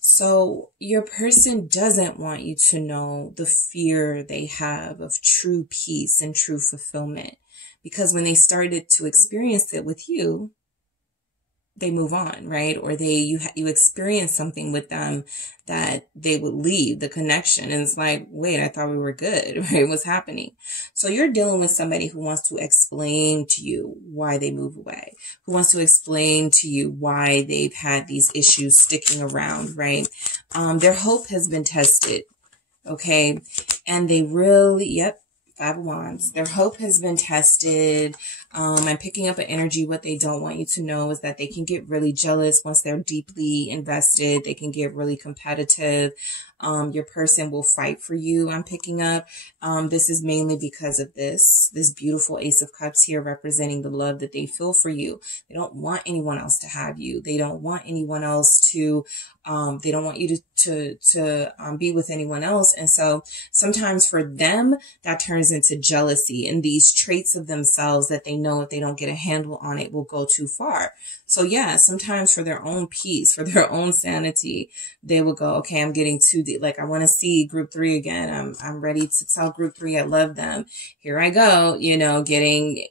So your person doesn't want you to know the fear they have of true peace and true fulfillment, because when they started to experience it with you, they move on, right? Or you experience something with them that they would leave the connection. And it's like, wait, I thought we were good, right? What's happening? So you're dealing with somebody who wants to explain to you why they move away, who wants to explain to you why they've had these issues sticking around, right? Their hope has been tested. Okay. And they really, yep. 5 of Wands. Their hope has been tested. I'm picking up an energy. What they don't want you to know is that they can get really jealous once they're deeply invested. They can get really competitive. Your person will fight for you. I'm picking up. This is mainly because of this beautiful Ace of Cups here representing the love that they feel for you. They don't want anyone else to have you. They don't want anyone else to, they don't want you to be with anyone else. And so sometimes for them, that turns into jealousy and these traits of themselves that they know if they don't get a handle on it will go too far. So yeah, sometimes for their own peace, for their own sanity, they will go, okay, I'm getting too deep. Like I want to see group 3 again. I'm ready to tell group 3 I love them. Here I go, getting,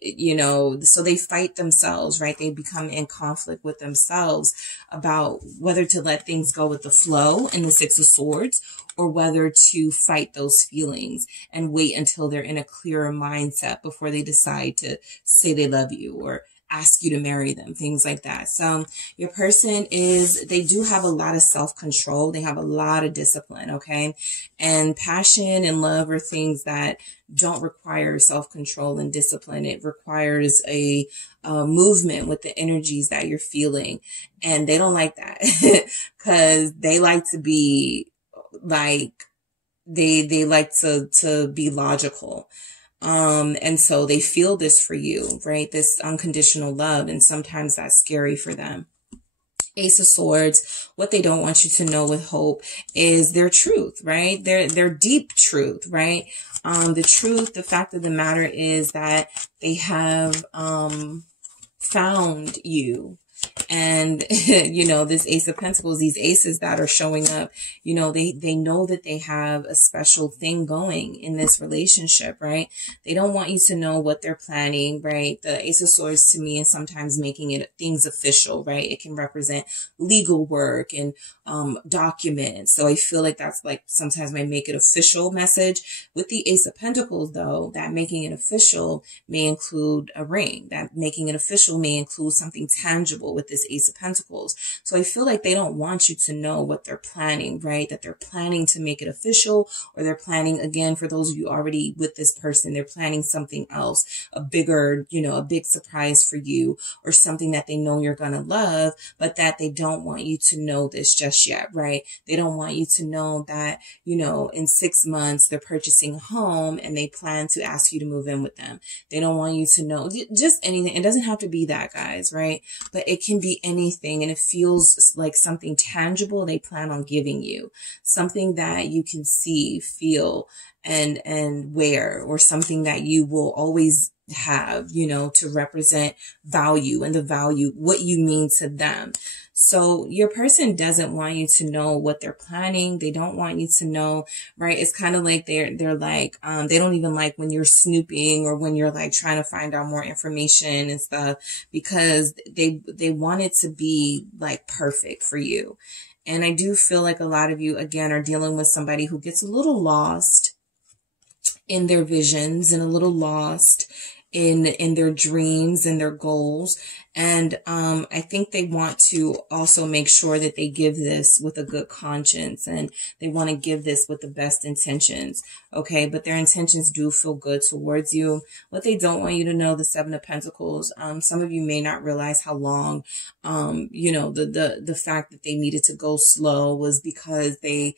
so they fight themselves, right? They become in conflict with themselves about whether to let things go with the flow in the 6 of Swords or whether to fight those feelings and wait until they're in a clearer mindset before they decide to say they love you or ask you to marry them, things like that. So your person they do have a lot of self-control. They have a lot of discipline. Okay. And passion and love are things that don't require self-control and discipline. It requires a movement with the energies that you're feeling. And they don't like that because they like to be like, they like to be logical. And so they feel this for you, right? This unconditional love. And sometimes that's scary for them. Ace of Swords, what they don't want you to know with hope is their truth, right? Their deep truth, right? The truth, the fact of the matter is that they have, found you. And, this Ace of Pentacles, these aces that are showing up, they know that they have a special thing going in this relationship, right? They don't want you to know what they're planning, right? The Ace of Swords to me is sometimes making things official, right? It can represent legal work and, documents. So I feel like that's like sometimes my make it official message. With the Ace of Pentacles though, that making it official may include a ring. That making it official may include something tangible with this Ace of Pentacles. So I feel like they don't want you to know what they're planning, right? That they're planning to make it official, or they're planning, again, for those of you already with this person, they're planning something else, a bigger, a big surprise for you, or something that they know you're going to love, but that they don't want you to know this just yet, right? They don't want you to know that, in 6 months they're purchasing a home and they plan to ask you to move in with them. They don't want you to know just anything. It doesn't have to be that, guys, right? But it it can be anything, and it feels like something tangible they plan on giving you, something that you can see, feel, and wear, or something that you will always have, you know, to represent value and the value, what you mean to them. So your person doesn't want you to know what they're planning. They don't want you to know, right? It's kind of like they're like, they don't even like when you're snooping or when you're like trying to find out more information and stuff, because they want it to be like perfect for you. And I do feel like a lot of you, again, are dealing with somebody who gets a little lost in their visions and a little lost in their dreams and their goals. And I think they want to also make sure that they give this with a good conscience, and they want to give this with the best intentions. Okay, but their intentions do feel good towards you. What they don't want you to know, the Seven of Pentacles, some of you may not realize how long, you know, the fact that they needed to go slow was because they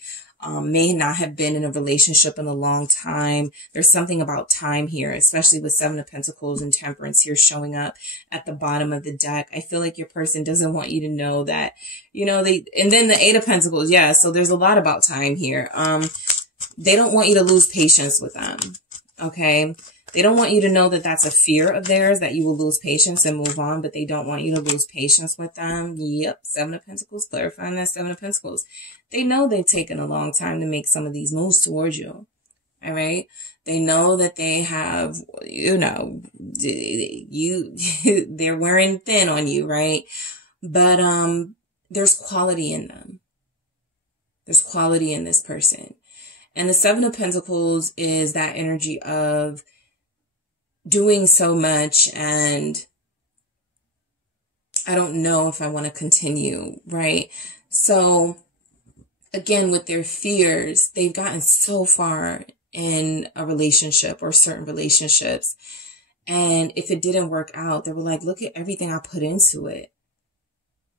may not have been in a relationship in a long time. There's something about time here, especially with Seven of Pentacles and Temperance here showing up at the bottom of the deck. I feel like your person doesn't want you to know that, you know, and then the Eight of Pentacles. Yeah. So there's a lot about time here. They don't want you to lose patience with them. Okay. They don't want you to know that that's a fear of theirs, that you will lose patience and move on, but they don't want you to lose patience with them. Yep. Seven of Pentacles, clarifying that Seven of Pentacles. They know they've taken a long time to make some of these moves towards you. All right. They know that they have, you know, they're wearing thin on you, right? But, there's quality in them. There's quality in this person. And the Seven of Pentacles is that energy of doing so much, and I don't know if I want to continue, right? So again, with their fears, they've gotten so far in a relationship or certain relationships. And if it didn't work out, they were like, look at everything I put into it.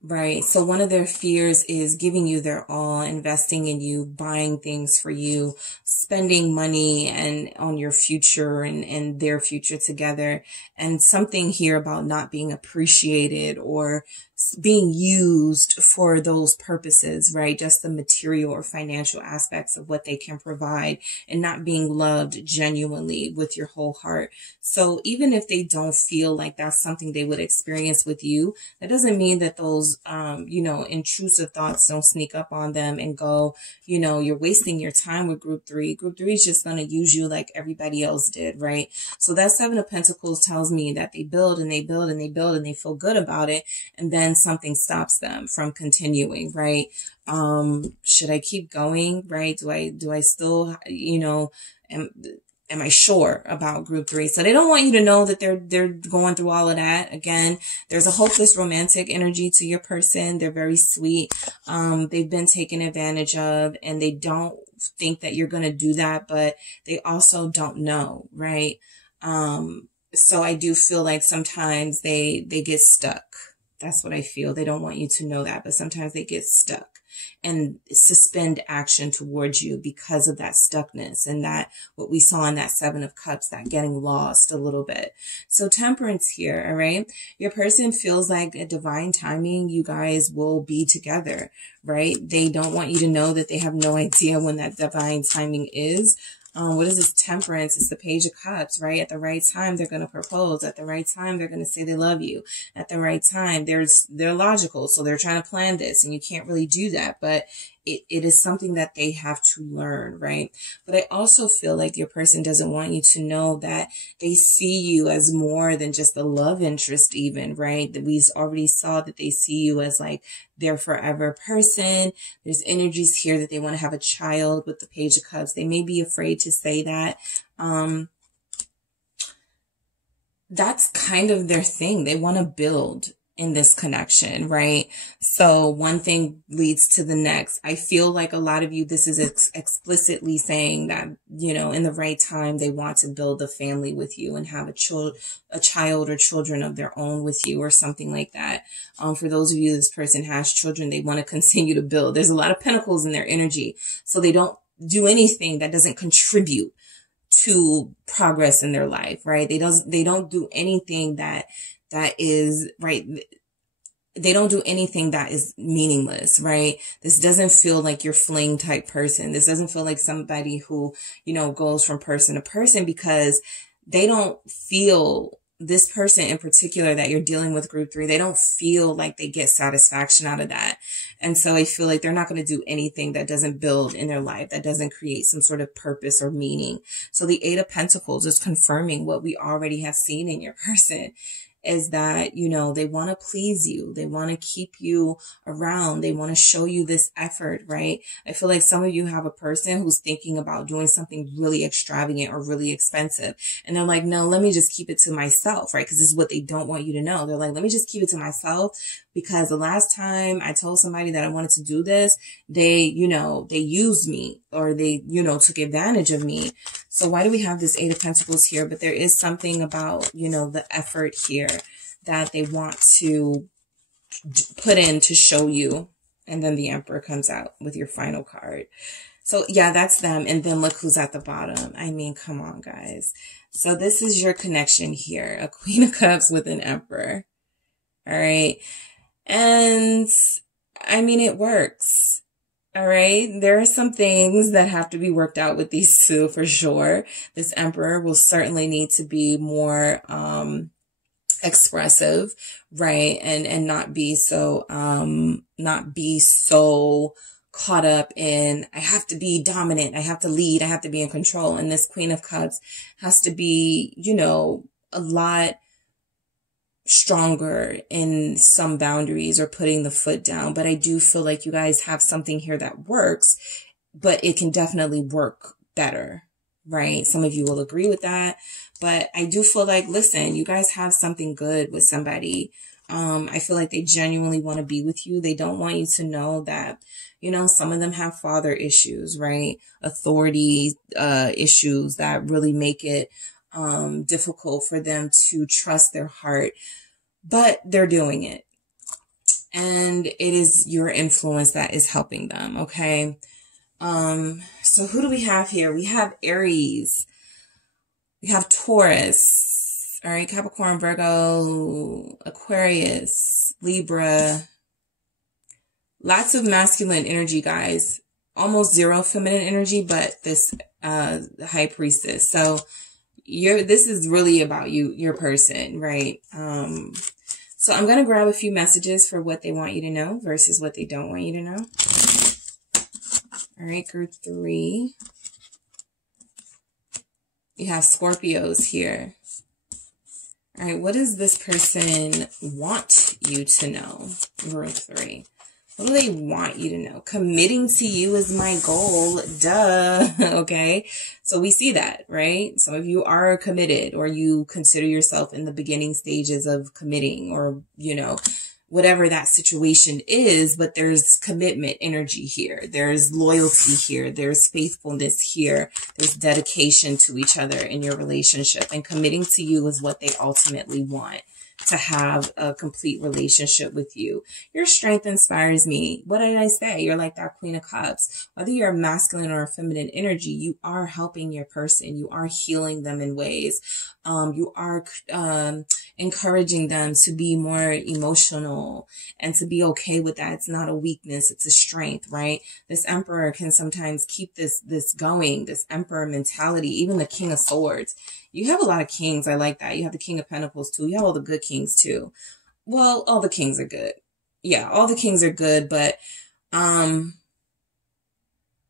Right. So one of their fears is giving you their all, investing in you, buying things for you, spending money and on your future and their future together. And something here about not being appreciated or being used for those purposes, right? Just the material or financial aspects of what they can provide, and not being loved genuinely with your whole heart. So even if they don't feel like that's something they would experience with you, that doesn't mean that those, you know, intrusive thoughts don't sneak up on them and go, you know, you're wasting your time with group three. Group three is just going to use you like everybody else did, right? So that Seven of Pentacles tells me that they build and they build and they build and they feel good about it. And then something stops them from continuing, right? Should I keep going, right? Do I still, you know, am I sure about group three? So they don't want you to know that they're going through all of that. Again, there's a hopeless romantic energy to your person. They're very sweet. They've been taken advantage of, and they don't think that you're going to do that, but they also don't know, right? So I do feel like sometimes they get stuck. That's what I feel. They don't want you to know that, but sometimes they get stuck and suspend action towards you because of that stuckness and that what we saw in that Seven of Cups, that getting lost a little bit. So Temperance here, all right? Your person feels like a divine timing, you guys will be together, right? They don't want you to know that they have no idea when that divine timing is. What is this Temperance? It's the Page of Cups, right? At the right time, they're going to propose. At the right time, they're going to say they love you. At the right time, they're logical. So they're trying to plan this, and you can't really do that, but it is something that they have to learn, right? But I also feel like your person doesn't want you to know that they see you as more than just a love interest even, right? That we already saw that they see you as like their forever person. There's energies here that they want to have a child with the Page of Cups. They may be afraid to say that. That's kind of their thing. They want to build in this connection, right? So one thing leads to the next. I feel like a lot of you, this is explicitly saying that, you know, in the right time, they want to build a family with you and have a child or children of their own with you or something like that. For those of you, this person has children, they want to continue to build. There's a lot of pentacles in their energy. So they don't do anything that doesn't contribute to progress in their life, right? They don't do anything that is right. they don't do anything that is meaningless, right? This doesn't feel like your fling type person. This doesn't feel like somebody who, you know, goes from person to person, because they don't feel, this person in particular that you're dealing with, group 3, they don't feel like they get satisfaction out of that. And so I feel like they're not going to do anything that doesn't build in their life, that doesn't create some sort of purpose or meaning. So the 8 of Pentacles is confirming what we already have seen in your person, is that, you know, they want to please you. They want to keep you around. They want to show you this effort, right? I feel like some of you have a person who's thinking about doing something really extravagant or really expensive. And they're like, no, let me just keep it to myself, right? Because this is what they don't want you to know. They're like, let me just keep it to myself, because the last time I told somebody that I wanted to do this, they, you know, they used me, or they, you know, took advantage of me. So why do we have this 8 of Pentacles here? But there is something about, you know, the effort here that they want to put in to show you. And then the Emperor comes out with your final card. So yeah, that's them. And then look who's at the bottom. I mean, come on, guys. So this is your connection here. A Queen of Cups with an Emperor. All right. And I mean, it works. All right. There are some things that have to be worked out with these two for sure. This Emperor will certainly need to be more, expressive, right? And not be so caught up in, I have to be dominant, I have to lead, I have to be in control. And this Queen of Cups has to be, you know, a lot stronger in some boundaries or putting the foot down. But I do feel like you guys have something here that works, but it can definitely work better, right? Some of you will agree with that. But I do feel like, listen, you guys have something good with somebody. I feel like they genuinely want to be with you. They don't want you to know that, you know, some of them have father issues, right? Authority issues that really make it difficult for them to trust their heart. But they're doing it. And it is your influence that is helping them, okay? So who do we have here? We have Aries. We have Taurus. All right, Capricorn, Virgo, Aquarius, Libra. Lots of masculine energy, guys. Almost zero feminine energy, but this High Priestess. So this is really about you, your person, right? So I'm going to grab a few messages for what they want you to know versus what they don't want you to know. All right, group 3. You have Scorpios here. All right, what does this person want you to know? Group 3. What do they want you to know? Committing to you is my goal. Duh. Okay. So we see that, right? Some of you are committed, or you consider yourself in the beginning stages of committing, or, you know, whatever that situation is, but there's commitment energy here. There's loyalty here. There's faithfulness here. There's dedication to each other in your relationship, and committing to you is what they ultimately want. To have a complete relationship with you. Your strength inspires me. What did I say? You're like that Queen of Cups. Whether you're a masculine or a feminine energy, you are helping your person. You are healing them in ways. You are encouraging them to be more emotional and to be okay with that. It's not a weakness. It's a strength, right? This Emperor can sometimes keep this going, this Emperor mentality, even the King of Swords. You have a lot of kings. I like that. You have the King of Pentacles too. You have all the good kings too. Well, all the kings are good. Yeah, all the kings are good, but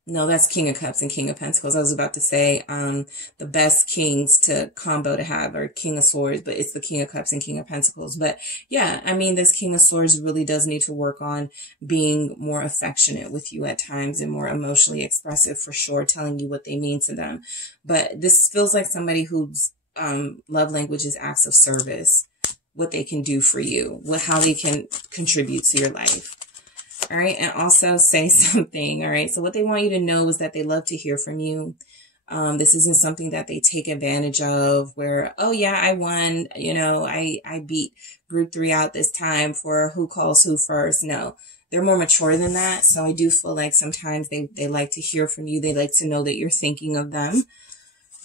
no, that's King of Cups and King of Pentacles. I was about to say the best kings to combo to have are King of Swords, but it's the King of Cups and King of Pentacles. But yeah, I mean, this King of Swords really does need to work on being more affectionate with you at times and more emotionally expressive for sure, telling you what they mean to them. But this feels like somebody whose love language is acts of service, what they can do for you, how they can contribute to your life. All right. And also say something. All right. So what they want you to know is that they love to hear from you. This isn't something that they take advantage of where, oh yeah, I won. You know, I beat group 3 out this time for who calls who first. No, they're more mature than that. So I do feel like sometimes they like to hear from you. They like to know that you're thinking of them.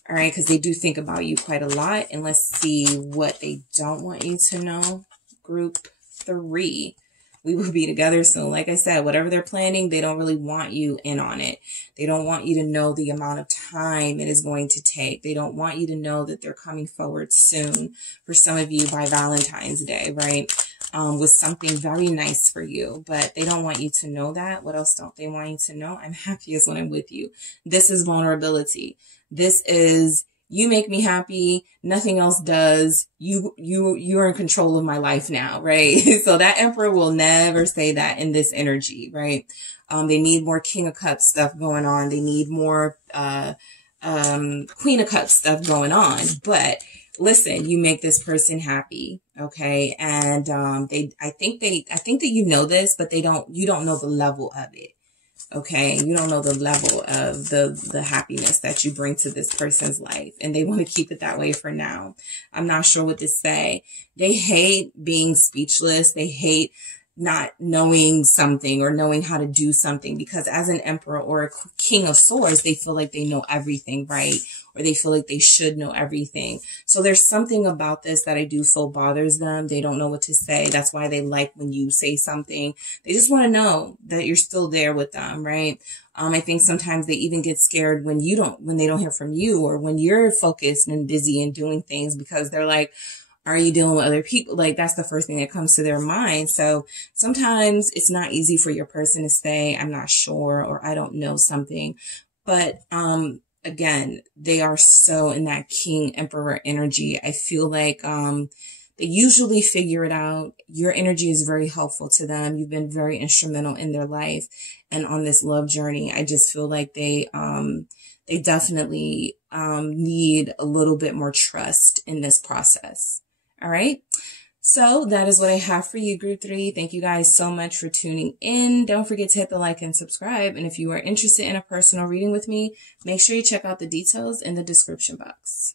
All right. Because they do think about you quite a lot. And let's see what they don't want you to know. Group 3. we will be together soon. Like I said, whatever they're planning, they don't really want you in on it. They don't want you to know the amount of time it is going to take. They don't want you to know that they're coming forward soon, for some of you by Valentine's Day, right? With something very nice for you, but they don't want you to know that. What else don't they want you to know? I'm happiest when I'm with you. This is vulnerability. This is, you make me happy. Nothing else does. You're in control of my life now, right? So that Emperor will never say that in this energy, right? They need more King of Cups stuff going on. They need more, Queen of Cups stuff going on, but listen, you make this person happy. Okay. And, I think that you know this, but you don't know the level of it. Okay. You don't know the level of the happiness that you bring to this person's life, and they want to keep it that way for now. I'm not sure what to say. They hate being speechless. They hate not knowing something or knowing how to do something, because as an Emperor or a King of Swords, they feel like they know everything, right? Or they feel like they should know everything. So there's something about this that I do feel bothers them. They don't know what to say. That's why they like when you say something. They just want to know that you're still there with them, right? I think sometimes they even get scared when they don't hear from you, or when you're focused and busy and doing things, because they're like, are you dealing with other people? Like, that's the first thing that comes to their mind. So sometimes it's not easy for your person to say, I'm not sure, or I don't know something. But, again, they are so in that King Emperor energy. I feel like, they usually figure it out. Your energy is very helpful to them. You've been very instrumental in their life and on this love journey. I just feel like they definitely, need a little bit more trust in this process. All right. So that is what I have for you, Group 3. Thank you guys so much for tuning in. Don't forget to hit the like and subscribe. And if you are interested in a personal reading with me, make sure you check out the details in the description box.